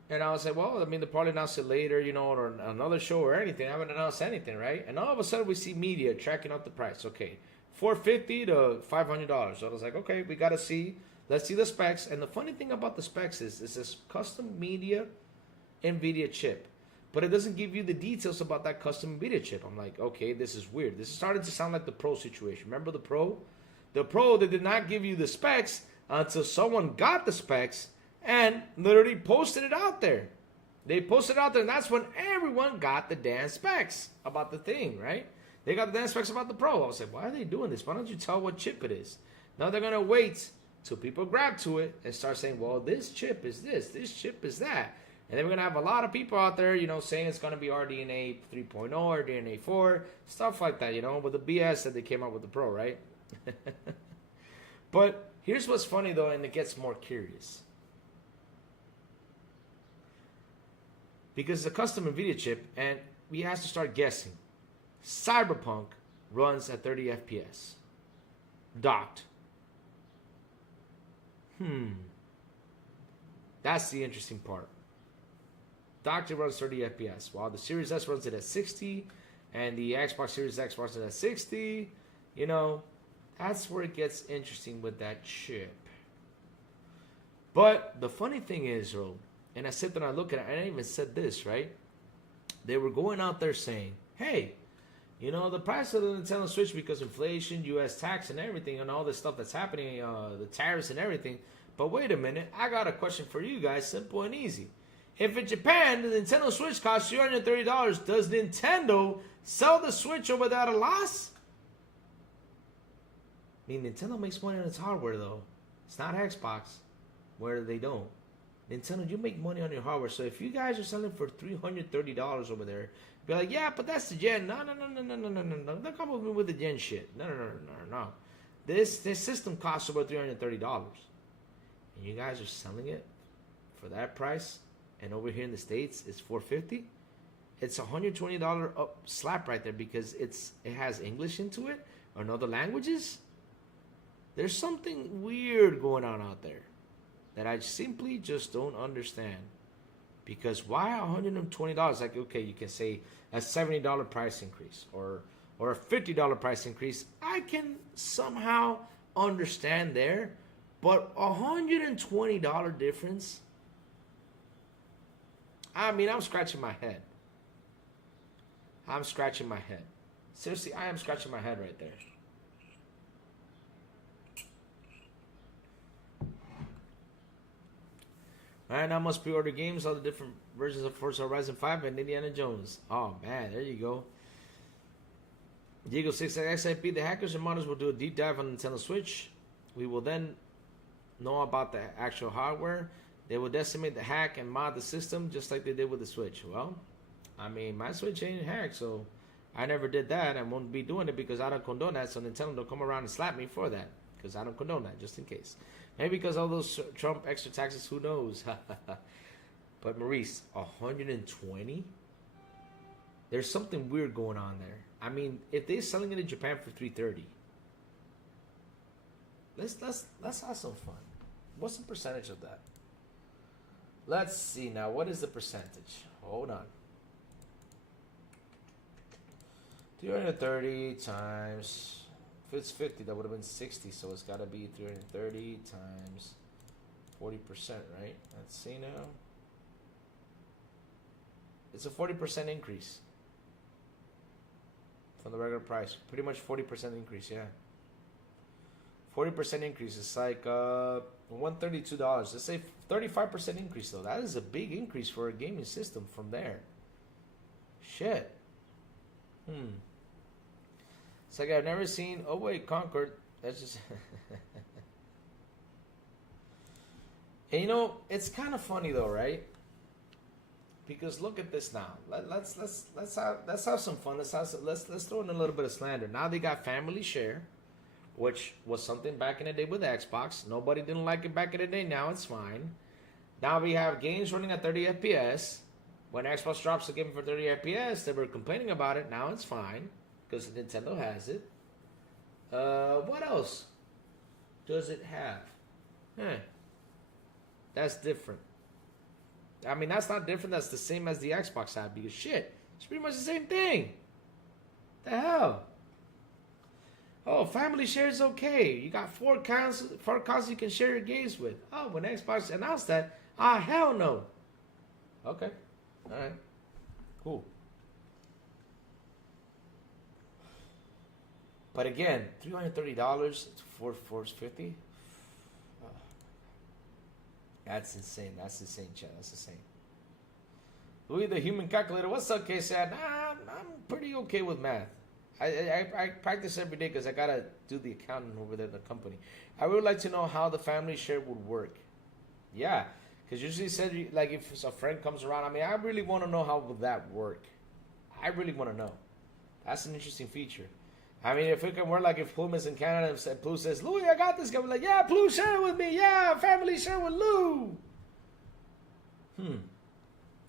And I was like, well, I mean, they'll probably announce it later, you know, or another show or anything. I haven't announced anything, right? And all of a sudden, we see media tracking up the price. Okay, $450 to $500. So I was like, okay, we got to see. Let's see the specs. And the funny thing about the specs is this custom media NVIDIA chip. But it doesn't give you the details about that custom NVIDIA chip. I'm like, okay, this is weird. This is starting to sound like the Pro situation. Remember the Pro? The Pro, they did not give you the specs until someone got the specs and literally posted it out there. They posted it out there, and that's when everyone got the damn specs about the thing, right? They got the damn specs about the Pro. I was like, why are they doing this? Why don't you tell what chip it is? Now they're going to wait till people grab to it and start saying, well, this chip is this chip is that. And then we're going to have a lot of people out there, you know, saying it's going to be RDNA 3.0 or RDNA 4, stuff like that, you know, with the BS that they came out with the Pro, right? But here's what's funny, though, and it gets more curious. Because it's a custom NVIDIA chip, and we have to start guessing. Cyberpunk runs at 30 FPS. Docked. That's the interesting part. Docked, it runs 30 FPS, while the Series S runs it at 60, and the Xbox Series X runs it at 60. You know, that's where it gets interesting with that chip. But the funny thing is, though, and I sit there and I look at it, and I even said this, right? They were going out there saying, hey, you know, the price of the Nintendo Switch, because inflation, U.S. tax and everything, and all this stuff that's happening, the tariffs and everything. But wait a minute, I got a question for you guys, simple and easy. If in Japan, the Nintendo Switch costs $330, does Nintendo sell the Switch over that at a loss? I mean, Nintendo makes money on its hardware, though. It's not Xbox, where they don't. Nintendo, you make money on your hardware. So if you guys are selling for $330 over there, be like, yeah, but that's the gen. No. Don't come with me with the gen shit. No. This system costs about $330. And you guys are selling it for that price. And over here in the States, it's $450. It's $120 up slap right there because it has English into it or in other languages. There's something weird going on out there that I simply just don't understand. Because why $120? Like, okay, you can say a $70 price increase or a $50 price increase. I can somehow understand there, but $120 difference. I mean, I'm scratching my head. Seriously, I am scratching my head right there. Alright, now must pre-order games, all the different versions of Forza Horizon 5 and Indiana Jones. Oh, man, there you go. Diego 6 XIP, the hackers and modders will do a deep dive on the Nintendo Switch. We will then know about the actual hardware. They will decimate the hack and mod the system just like they did with the Switch. Well, I mean, my Switch ain't hacked, so I never did that. I won't be doing it because I don't condone that, so Nintendo don't come around and slap me for that because I don't condone that, just in case. Maybe because all those Trump extra taxes, who knows? But Maurice, 120? There's something weird going on there. I mean, if they're selling it in Japan for $330, let's have some fun. What's the percentage of that? Let's see now. What is the percentage? Hold on. 330 times... If it's 50, that would have been 60. So it's got to be 330 times 40%, right? Let's see now. It's a 40% increase from the regular price. Pretty much 40% increase, yeah. 40% increase. It's like $132. Let's say 35% increase, though. That is a big increase for a gaming system from there. Shit. It's like I've never seen... Oh, wait, Concord. That's just... And, you know, it's kind of funny, though, right? Because look at this now. Let's have some fun. Let's throw in a little bit of slander. Now they got family share, which was something back in the day with Xbox. Nobody didn't like it back in the day. Now it's fine. Now we have games running at 30 FPS. When Xbox drops a game for 30 FPS, they were complaining about it. Now it's fine because Nintendo has it. What else does it have? That's different. I mean, that's not different. That's the same as the Xbox had because shit, it's pretty much the same thing. The hell? Oh, family share is okay. You got four consoles you can share your games with. Oh, when Xbox announced that, hell no. Okay, all right, cool. But again, $330 for $450. That's insane. That's insane, Chad. That's insane. Louis the Human Calculator. What's up, K-Sad? I'm pretty okay with math. I practice every day because I got to do the accounting over there at the company. I would like to know how the family share would work. Yeah, because usually said, like, if a friend comes around, I mean, I really want to know how would that work. I really want to know. That's an interesting feature. I mean, if it can work like if Plume is in Canada and Plume says, Louis, I got this guy. We're like, yeah, Plume, share it with me. Yeah, family share with Lou.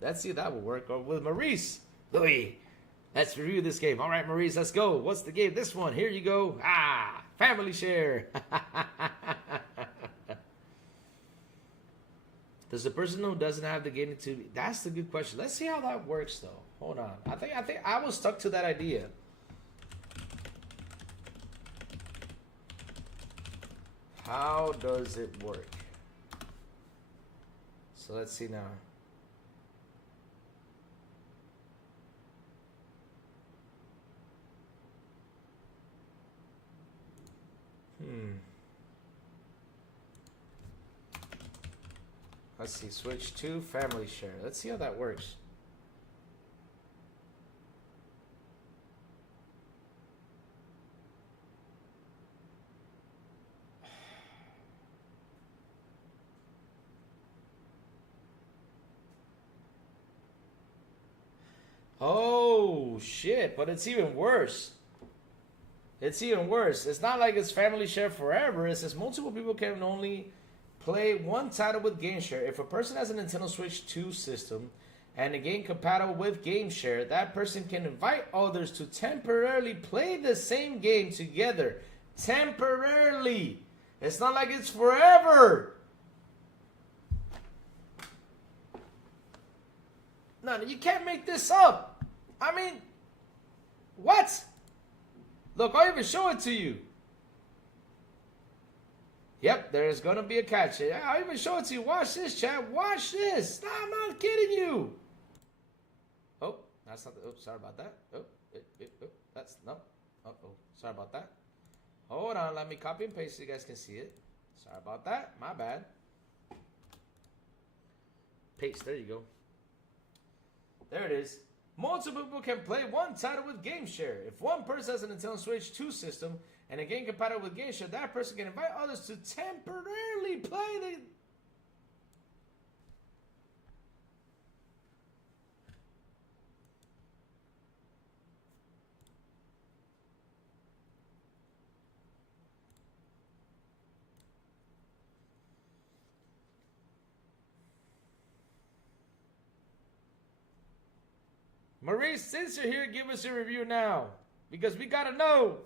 Let's see if that will work. Or with Maurice. Louis, let's review this game. All right, Maurice, let's go. What's the game? This one. Here you go. Family share. Does the person who doesn't have the game to... That's the good question. Let's see how that works, though. Hold on. I think I was stuck to that idea. How does it work? So let's see now. Let's see. Switch to family share. Let's see how that works. Oh, shit. But it's even worse. It's even worse. It's not like it's family share forever. It says multiple people can only play one title with game share. If a person has a Nintendo Switch 2 system and a game compatible with game share, that person can invite others to temporarily play the same game together. Temporarily. It's not like it's forever. No, you can't make this up. I mean, what? Look, I'll even show it to you. Yep, there's going to be a catch. I'll even show it to you. Watch this, chat. Watch this. No, I'm not kidding you. Oh, that's not the... Oh, sorry about that. Oh, that's... No. Uh-oh. Sorry about that. Hold on. Let me copy and paste so you guys can see it. Sorry about that. My bad. Paste. There you go. There it is. Multiple people can play one title with game share. If one person has a Nintendo Switch 2 system and a game compatible with game share, that person can invite others to temporarily play the... Maurice, since you're here, give us your review now. Because we gotta know.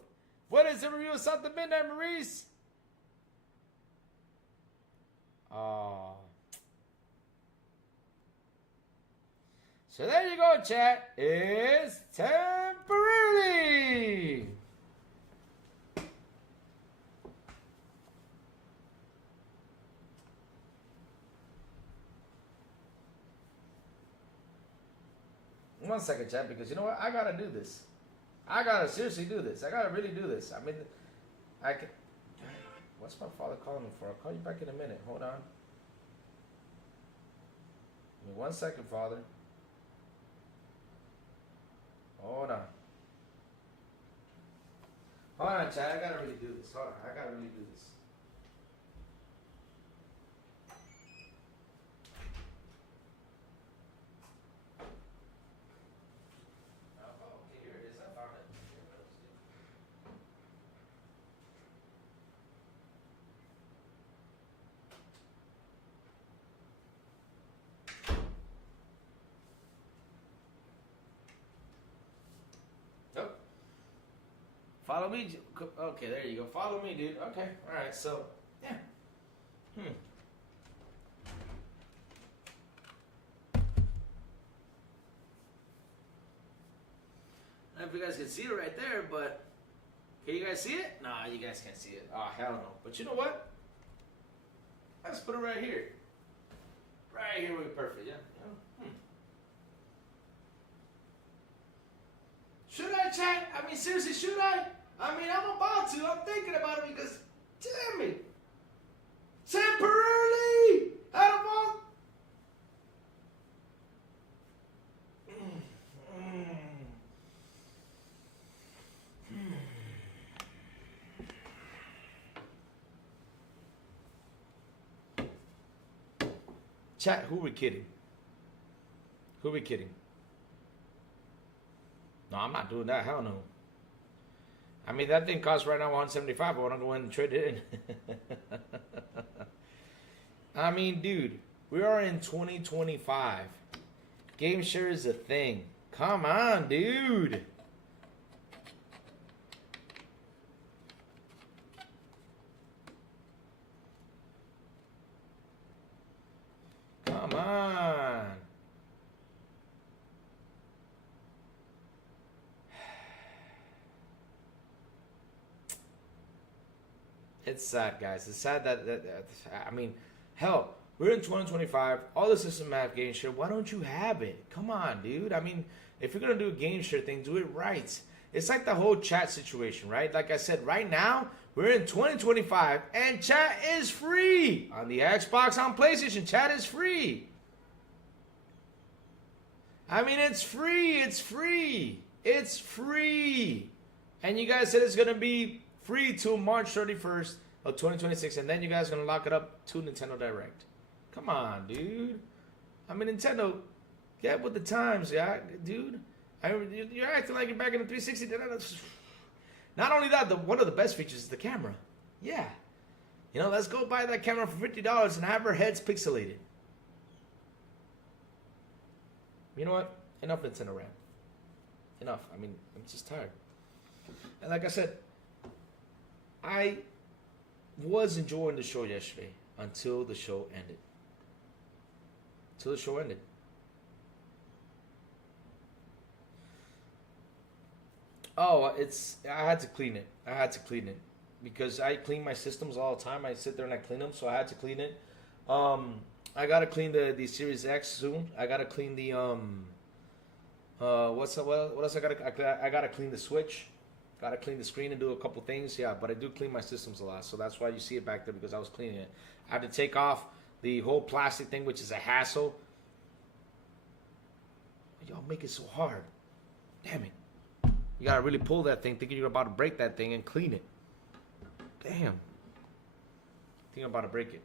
What is the review of Something Midnight, Maurice? Oh. So there you go, chat. It's temporarily. One second, chat, because you know what? I gotta do this. I gotta seriously do this. I gotta really do this. I mean, I can... What's my father calling me for? I'll call you back in a minute. Hold on. Give me 1 second, father. Hold on. Hold on, chat. I gotta really do this. Hold on. I gotta really do this. Oh. Follow me. Okay, there you go. Follow me, dude. Okay, all right. So, yeah. I don't know if you guys can see it right there, but can you guys see it? Nah, you guys can't see it. Oh, hell no. But you know what? Let's put it right here. Right here would be perfect, yeah? Should I, chat? I mean, seriously, should I? I mean, I'm about to. I'm thinking about it because, damn it. Temporarily! Out of all... Chat, who we kidding? Who we kidding? No, I'm not doing that. Hell no. I mean, that thing costs right now $175. I want to go in and trade it in. I mean, dude, we are in 2025. Game share is a thing. Come on, dude. Come on. It's sad, guys. It's sad that I mean, hell, we're in 2025. All the system have game share. Why don't you have it? Come on, dude. I mean, if you're gonna do a game share thing, do it right. It's like the whole chat situation, right? Like I said, right now we're in 2025, and chat is free on the Xbox, on PlayStation. Chat is free. I mean, it's free. It's free. It's free. And you guys said it's gonna be free till March 31st of 2026, and then you guys are gonna lock it up to Nintendo Direct. Come on, dude. I mean, Nintendo, get with the times, yeah, dude. I mean, you're acting like you're back in the 360. Not only that, one of the best features is the camera. Yeah. You know, let's go buy that camera for $50 and have our heads pixelated. You know what? Enough Nintendo rant. Enough. I mean, I'm just tired. And like I said, I was enjoying the show yesterday until the show ended. Until the show ended. Oh, I had to clean it. I had to clean it. Because I clean my systems all the time. I sit there and I clean them, so I had to clean it. I gotta clean the Series X soon. I gotta clean the what else I gotta clean the Switch. Gotta clean the screen and do a couple things. Yeah, but I do clean my systems a lot, so that's why you see it back there, because I was cleaning it. I had to take off the whole plastic thing, which is a hassle. Y'all make it so hard. Damn it. You gotta really pull that thing, thinking you're about to break that thing, and clean it. Damn. I think I'm about to break it.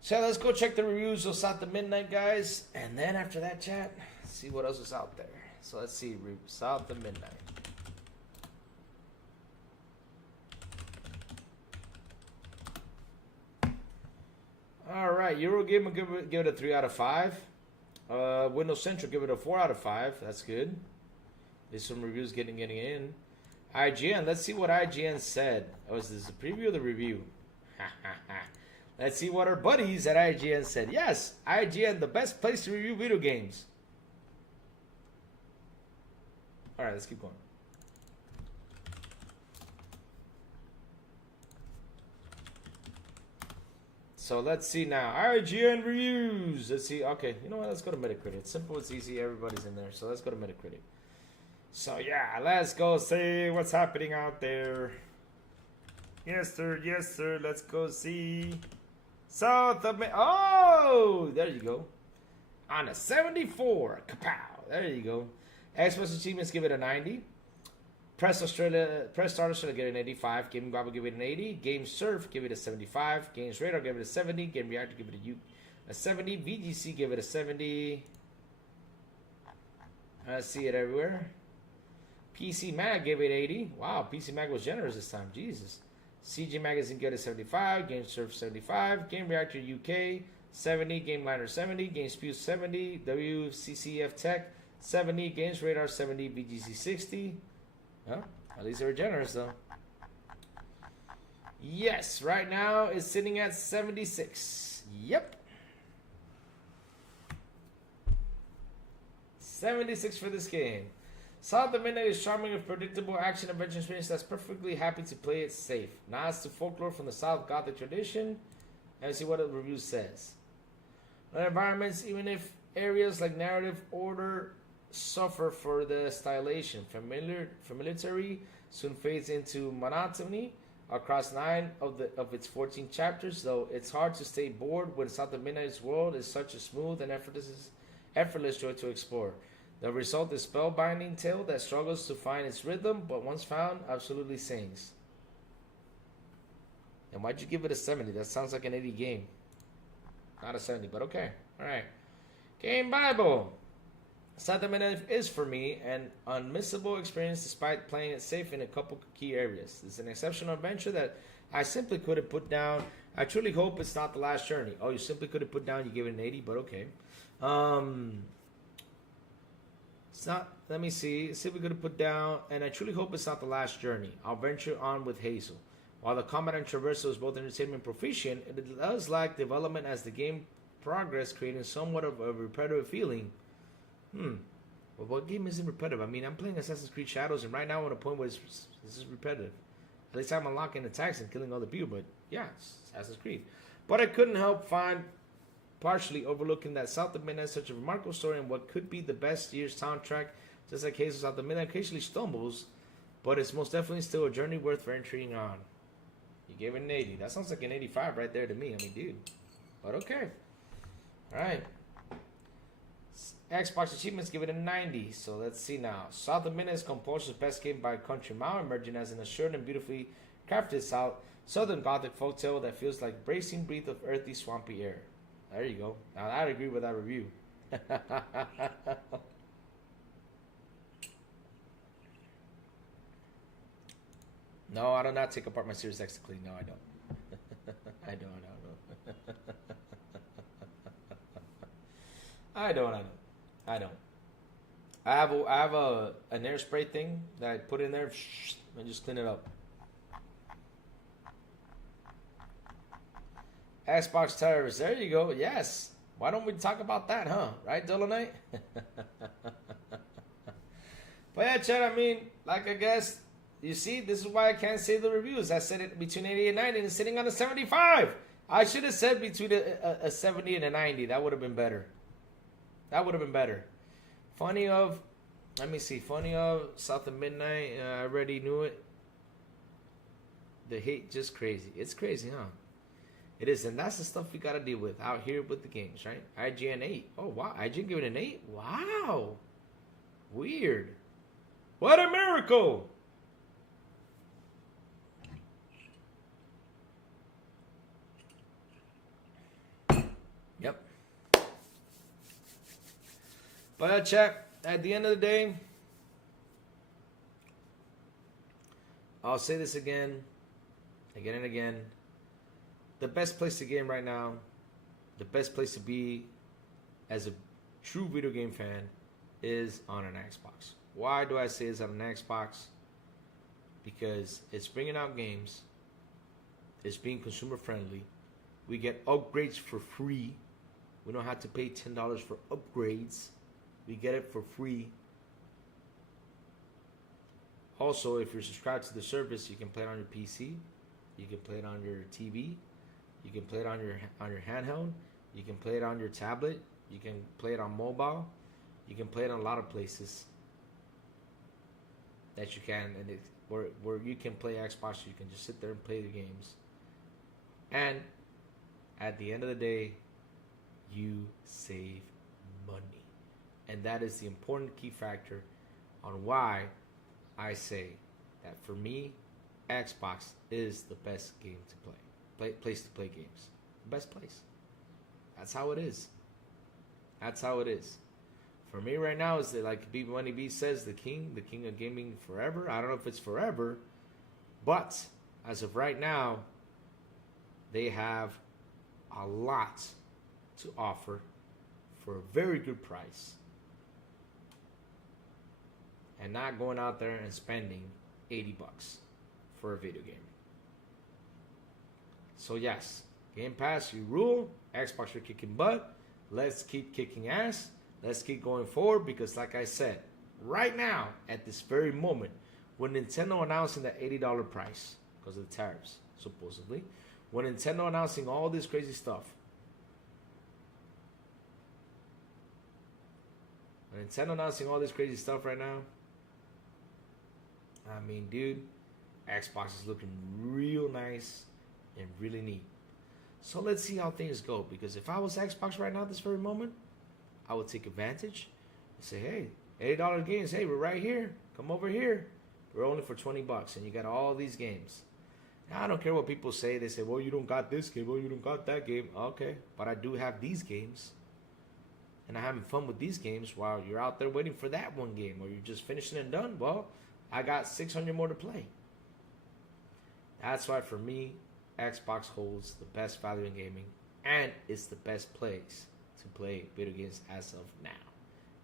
So let's go check the reviews of South the Midnight, guys. And then after that, chat, see what else is out there. So let's see, South the Midnight. All right, Eurogamer give it a 3 out of 5. Windows Central give it a 4 out of 5. That's good. There's some reviews getting in. IGN, let's see what IGN said. Oh, is this a preview or the review? Let's see what our buddies at IGN said. Yes, IGN, the best place to review video games. All right, let's keep going. So let's see now. IGN reviews. Let's see. Okay, you know what? Let's go to Metacritic. It's simple, it's easy. Everybody's in there. So let's go to Metacritic. So yeah, let's go see what's happening out there. Yes, sir. Yes, sir. Let's go see. South of... Oh, there you go. On a 74. Kapow. There you go. Xbox Achievements give it a 90. Press Start Australia give it an 85. Gaming Bible give it an 80. Game Surf give it a 75. Games Radar give it a 70. Game Reactor give it a 70. VGC give it a 70. I see it everywhere. PC Mag gave it 80. Wow, PC Mag was generous this time. Jesus. CG Magazine gave it a 75. Game Surf 75. Game Reactor UK 70. Game Liner 70. Game Spew 70. WCCF Tech 70 Games Radar 70 BGC 60. Well, at least they were generous though. Yes, right now it's sitting at 76. Yep. 76 for this game. South of Midnight is charming and predictable action adventure experience that's perfectly happy to play it safe. Nods to folklore from the South Gothic tradition. And see what the review says. The environments, even if areas like narrative order suffer for the stylization. Familiarity soon fades into monotony across 9 of its 14 chapters, though it's hard to stay bored when South of Midnight's world is such a smooth and effortless joy to explore. The result is spellbinding tale that struggles to find its rhythm, but once found, absolutely sings. And why'd you give it a 70? That sounds like an 80 game. Not a 70, but okay. Alright. Game Bible. South of Midnight is, for me, an unmissable experience despite playing it safe in a couple key areas. It's an exceptional adventure that I simply couldn't put down. I truly hope it's not the last journey. Oh, you simply couldn't put down, you gave it an 80, but okay. It's not, let me see. Simply couldn't put down, and I truly hope it's not the last journey. I'll venture on with Hazel. While the combat and traversal is both entertainment and proficient, it does lack development as the game progress, creating somewhat of a repetitive feeling. Well, what game isn't repetitive? I mean, I'm playing Assassin's Creed Shadows, and right now I'm at a point where this is repetitive. At least I'm unlocking attacks and killing other people, but yeah, it's Assassin's Creed. But I couldn't help find, partially overlooking that South of Midnight is such a remarkable story and what could be the best year's soundtrack, just like Hazel South of Midnight occasionally stumbles, but it's most definitely still a journey worth venturing on. You gave it an 80. That sounds like an 85 right there to me. I mean, dude. But okay. Alright. Xbox achievements give it a 90. So let's see now. South of Midnight is Composer's best game by a country mile, emerging as an assured and beautifully crafted southern Gothic folktale that feels like bracing breath of earthy, swampy air. There you go. Now I'd agree with that review. No, I do not take apart my Series X to clean. No, I don't. I don't. I have an air spray thing that I put in there and just clean it up. Xbox terrorists. There you go. Yes. Why don't we talk about that, huh? Right, Dolomite? But yeah, Chad, I mean, like I guess, you see, this is why I can't say the reviews. I said it between 80 and 90 and it's sitting on a 75. I should have said between a 70 and a 90. That would have been better. That would have been better. Funny of, let me see. Funny of South of Midnight. I already knew it. The hate just crazy. It's crazy, huh? It is, and that's the stuff we gotta deal with out here with the games, right? IGN 8. Oh wow, IGN gave it an 8. Wow, weird. What a miracle! Yep. But chat, at the end of the day, I'll say this again and again. The best place to game right now, the best place to be as a true video game fan is on an Xbox. Why do I say it's on an Xbox? Because it's bringing out games. It's being consumer friendly. We get upgrades for free. We don't have to pay $10 for upgrades. We get it for free. Also, if you're subscribed to the service, you can play it on your PC. You can play it on your TV. You can play it on your handheld. You can play it on your tablet. You can play it on mobile. You can play it on a lot of places that you can, and where you can play Xbox. You can just sit there and play the games. And at the end of the day, you save money, and that is the important key factor on why I say that for me, Xbox is the best game to play. Place to play games. Best place. That's how it is. That's how it is. For me right now, is that like B Money B says, the king of gaming forever. I don't know if it's forever, but as of right now, they have a lot to offer for a very good price. and not going out there and spending $80 for a video game. So yes, Game Pass, you rule. Xbox, you're kicking butt. Let's keep kicking ass. Let's keep going forward because, like I said, right now, at this very moment, when Nintendo announcing that $80 price because of the tariffs, supposedly, when Nintendo announcing all this crazy stuff, when Nintendo announcing all this crazy stuff right now, I mean, dude, Xbox is looking real nice and really neat. So let's see how things go. Because if I was Xbox right now, this very moment, I would take advantage and say, hey, $80 games. Hey, we're right here. Come over here. We're only for $20, and you got all these games. Now, I don't care what people say. They say, well, you don't got this game. Well, you don't got that game. Okay, but I do have these games. And I'm having fun with these games while you're out there waiting for that one game, or you're just finishing and done. Well, I got 600 more to play. That's why, for me, Xbox holds the best value in gaming, and it's the best place to play video games as of now.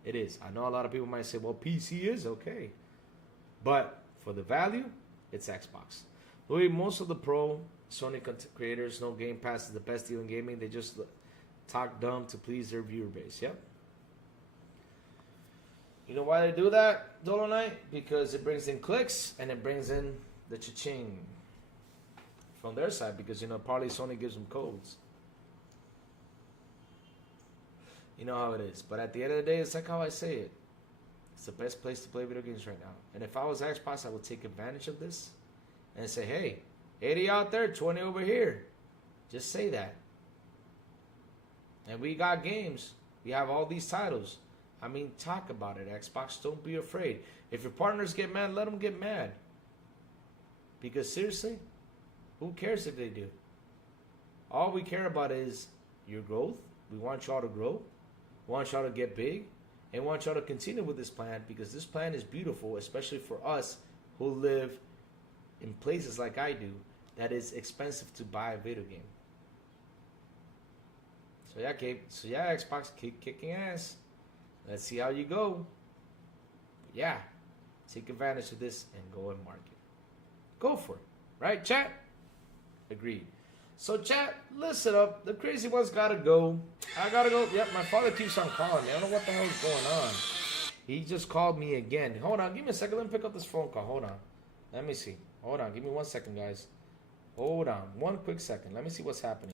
It is. I know a lot of people might say, well, PC is okay. But for the value, it's Xbox. Louis, most of the pro Sony creators know Game Pass is the best deal in gaming. They just talk dumb to please their viewer base. Yep. You know why they do that, Dolomite? Because it brings in clicks and it brings in the cha-ching from their side, because, you know, probably Sony gives them codes. You know how it is. But at the end of the day, it's like how I say it. It's the best place to play video games right now. And if I was Xbox, I would take advantage of this and say, hey, 80 out there, 20 over here. Just say that. And we got games. We have all these titles. I mean, talk about it, Xbox. Don't be afraid. If your partners get mad, let them get mad. Because seriously, who cares if they do? All we care about is your growth. We want y'all to grow. We want y'all to get big. And we want y'all to continue with this plan, because this plan is beautiful, especially for us who live in places like I do that is expensive to buy a video game. So yeah, Gabe. So yeah, Xbox, keep kicking ass. Let's see how you go. But yeah, take advantage of this and go and market. Go for it. Right, chat? Agreed. So, chat, listen up. The crazy ones gotta go. I gotta go. Yep, my father keeps on calling me. I don't know what the hell is going on. He just called me again. Hold on. Give me a second. Let me pick up this phone call. Hold on. Let me see. Hold on. Give me 1 second, guys. Hold on. 1 quick second. Let me see what's happening.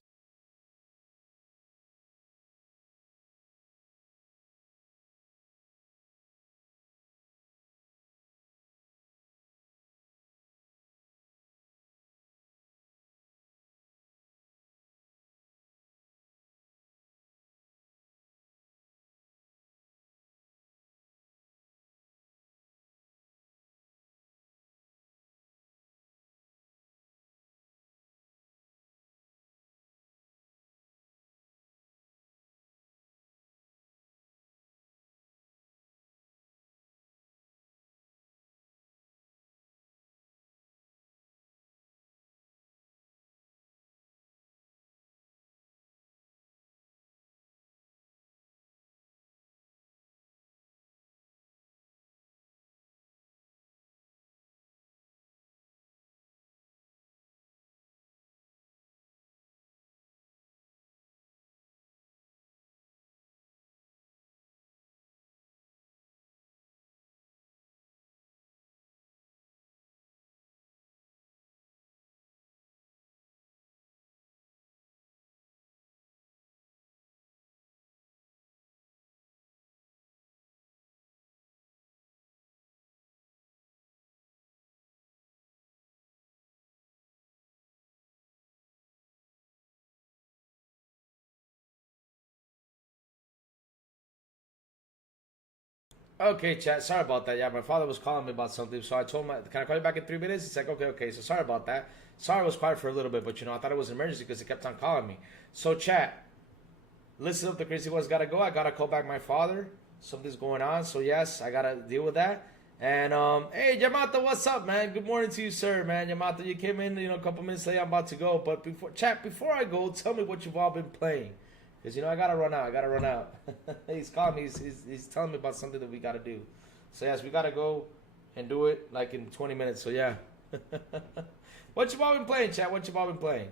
Okay, chat. Sorry about that. Yeah, my father was calling me about something, so I told him, can I call you back in 3 minutes? He's like, okay. So sorry about that. Sorry I was quiet for a little bit, but, you know, I thought it was an emergency because he kept on calling me. So, chat, listen up. The crazy one's got to go. I got to call back my father. Something's going on. So, yes, I got to deal with that. And, hey, Yamato, what's up, man? Good morning to you, sir, man. Yamato, you came in, you know, a couple minutes late. I'm about to go. But, before I go, tell me what you've all been playing. Because, you know, I got to run out. He's calling me. He's telling me about something that we got to do. So yes, we gotta go and do it like in 20 minutes. So yeah. What you all been playing, chat? What you all been playing?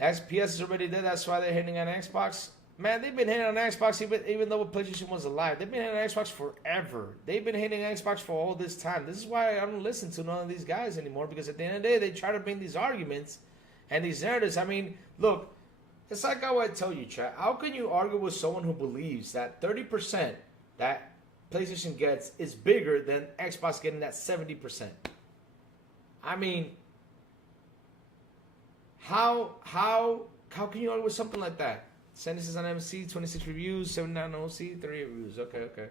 XPS is already dead. That's why they're hitting on Xbox. Man, they've been hitting on Xbox even though PlayStation was alive. They've been hitting on Xbox forever. They've been hitting Xbox for all this time. This is why I don't listen to none of these guys anymore, because at the end of the day, they try to bring these arguments and these narratives. I mean, look, it's like I would tell you, chat. How can you argue with someone who believes that 30% that PlayStation gets is bigger than Xbox getting that 70%? I mean, how can you argue with something like that? 76 on MC, 26 reviews, 79 on OC, 30 reviews. Okay.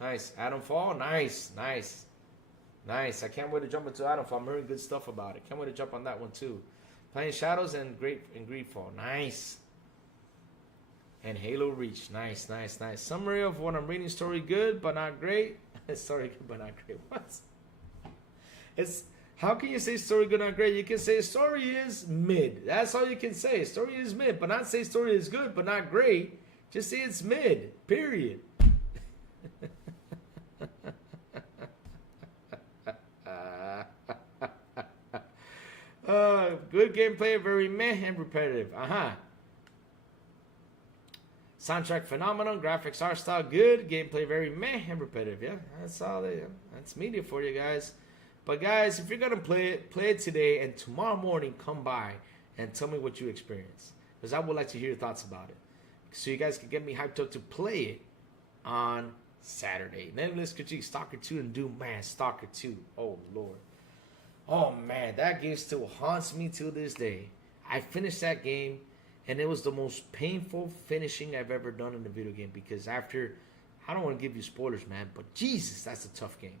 Nice. Adam Fall, nice. I can't wait to jump into Adam Fall. I'm hearing good stuff about it. Can't wait to jump on that one too. Playing Shadows and Greedfall, nice. And Halo Reach, nice. Summary of what I'm reading: story good but not great. Story good but not great. What? How can you say story good, not great? You can say story is mid. That's all you can say. Story is mid, but not say story is good, but not great. Just say it's mid, period. Good gameplay, very meh and repetitive. Soundtrack phenomenal, graphics art style good, gameplay very meh and repetitive. Yeah, that's all. That's media for you guys. But guys, if you're gonna play it today, and tomorrow morning come by and tell me what you experienced, because I would like to hear your thoughts about it, so you guys can get me hyped up to play it on Saturday. Then let's critique Stalker 2 and Doom. Man, Stalker 2, oh Lord, oh man, that game still haunts me till this day. I finished that game, and it was the most painful finishing I've ever done in a video game, because after, I don't want to give you spoilers, man, but Jesus, that's a tough game.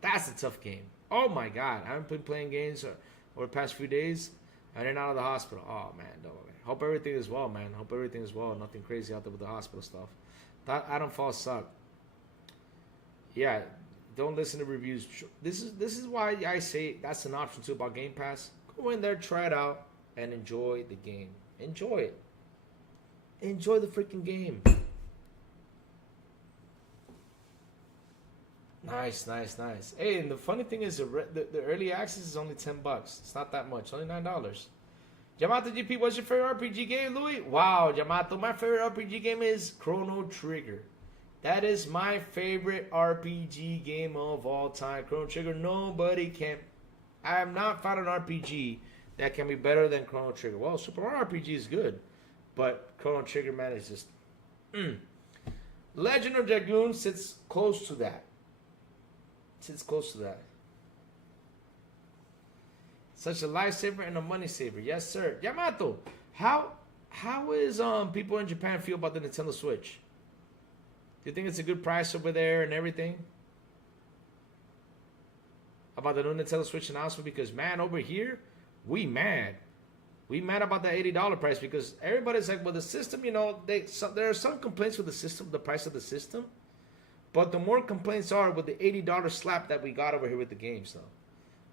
That's a tough game. Oh my God, I haven't been playing games over the past few days. I'm in out of the hospital. Oh man, no. Hope everything is well, man. Hope everything is well. Nothing crazy out there with the hospital stuff. That Adam Fall suck. Yeah, don't listen to reviews. This is why I say that's an option too about Game Pass. Go in there, try it out, and enjoy the game. Enjoy it. Enjoy the freaking game. Nice. Hey, and the funny thing is, the early access is only $10. It's not that much, only $9. Yamato GP, what's your favorite RPG game, Louis? Wow, Yamato, my favorite RPG game is Chrono Trigger. That is my favorite RPG game of all time. Chrono Trigger, nobody can. I have not found an RPG that can be better than Chrono Trigger. Well, Super Mario RPG is good, but Chrono Trigger, man, is just. Legend of Dragoon sits close to that. Such a lifesaver and a money saver. Yes, sir. Yamato, how is people in Japan feel about the Nintendo Switch? Do you think it's a good price over there and everything? About the new Nintendo Switch announcement? Because man, over here, we mad about that $80 price, because everybody's like, well, the system, you know, there are some complaints with the system, the price of the system. But the more complaints are with the $80 slap that we got over here with the games, though.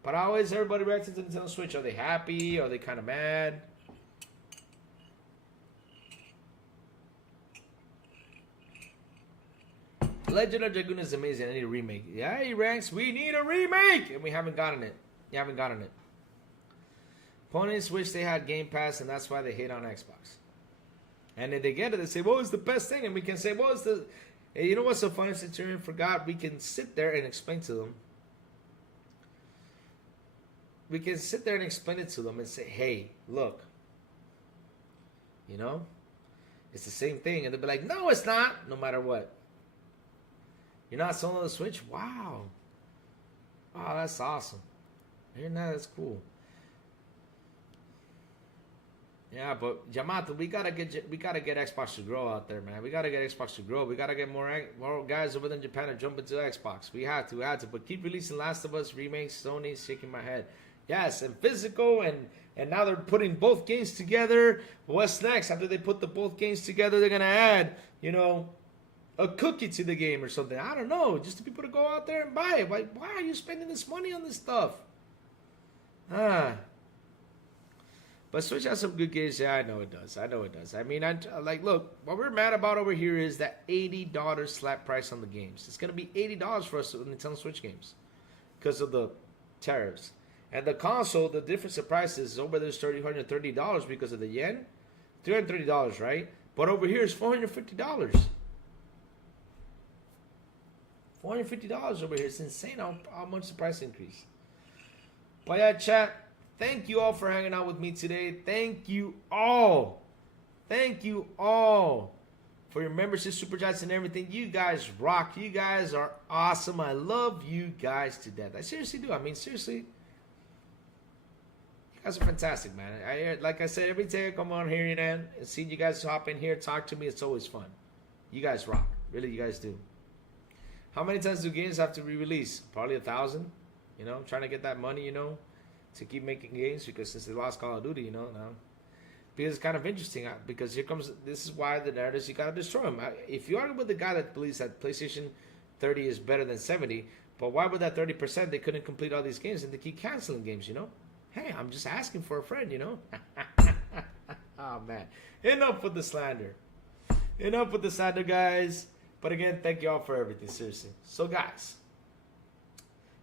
But how is everybody reacting to the Nintendo Switch? Are they happy? Are they kind of mad? Legend of Dragoon is amazing. I need a remake. Yeah, he ranks. We need a remake! And we haven't gotten it. Opponents wish they had Game Pass, and that's why they hate on Xbox. And if they get it, they say, well, it's the best thing. And we can say, well, it's the... Hey, you know what's so funny, Centurion? Forgot, we can sit there and explain to them. We can sit there and explain it to them and say, hey, look. You know? It's the same thing. And they'll be like, no, it's not. No matter what. You're not selling the Switch? Wow. Wow, that's awesome. Hearing that, that's cool. Yeah, but Yamato, we gotta get Xbox to grow out there, man. We gotta get Xbox to grow. We gotta get more guys over there in Japan to jump into Xbox. We had to. But keep releasing Last of Us remakes. Sony's shaking my head. Yes, and physical, and now they're putting both games together. What's next? After they put the both games together, they're gonna add, you know, a cookie to the game or something. I don't know. Just to people to go out there and buy it. Why are you spending this money on this stuff? But Switch has some good games. Yeah, I know it does. I know it does. I mean, look, what we're mad about over here is that $80 slap price on the games. It's gonna be $80 for us on Nintendo Switch games because of the tariffs. And the console, the difference in prices is over there is $330 because of the yen. $330, right? But over here is $450. $450 over here. It's insane how much the price increase. But yeah, chat. Thank you all for hanging out with me today. Thank you all. Thank you all for your membership, super chats, and everything. You guys rock. You guys are awesome. I love you guys to death. I seriously do. I mean, seriously. You guys are fantastic, man. Like I said, every day I come on here, and see you guys hop in here, talk to me. It's always fun. You guys rock. Really, you guys do. How many times do games have to re-release? Probably 1,000. You know, trying to get that money, you know, to keep making games, because since they lost Call of Duty, you know, now. Because it's kind of interesting, because here comes, this is why the narratives, you got to destroy them. If you argue with the guy that believes that PlayStation 30 is better than 70, but why would that 30% they couldn't complete all these games and they keep canceling games, you know? Hey, I'm just asking for a friend, you know? Oh, man. Enough with the slander. Enough with the slander, guys. But again, thank you all for everything, seriously. So, guys,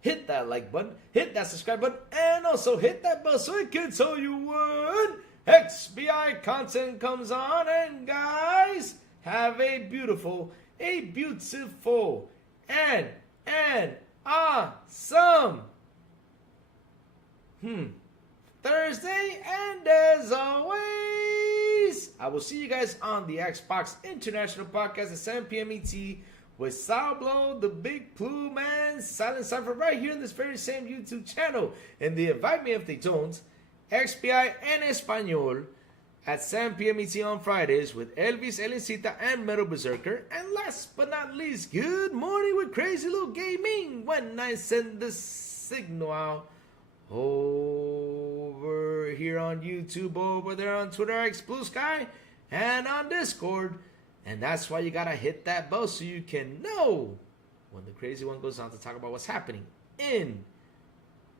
hit that like button, hit that subscribe button, and also hit that bell so it can tell you when XBI content comes on. And guys, have a beautiful, and awesome Thursday. And as always, I will see you guys on the Xbox International Podcast at 7 p.m. ET with Sourblow, the Big Plume, and Silent Cypher right here in this very same YouTube channel. And they invite me if they don't. XPI en Español at 7 p.m. ET on Fridays with Elvis, Elencita, and Metal Berserker. And last but not least, good morning with Crazy Little Gaming when I send the signal out over here on YouTube, over there on Twitter X, Blue Sky, and on Discord. And that's why you gotta hit that bell so you can know when the crazy one goes on to talk about what's happening in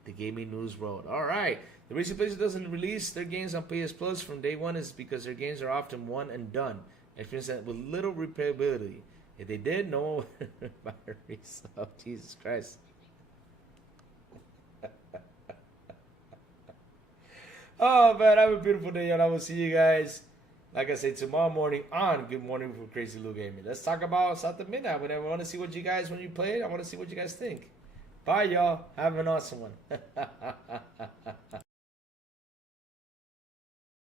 the gaming news world. All right. The reason PlayStation doesn't release their games on PS Plus from day one is because their games are often one and done, experiencing with little replayability. If they did, no one would buy a resub. Jesus Christ. Oh, man, have a beautiful day, and I will see you guys, like I said, tomorrow morning on Good Morning with Crazy Lou Gaming. Let's talk about South of Midnight. I want to see what you guys, when you play it, I want to see what you guys think. Bye, y'all. Have an awesome one.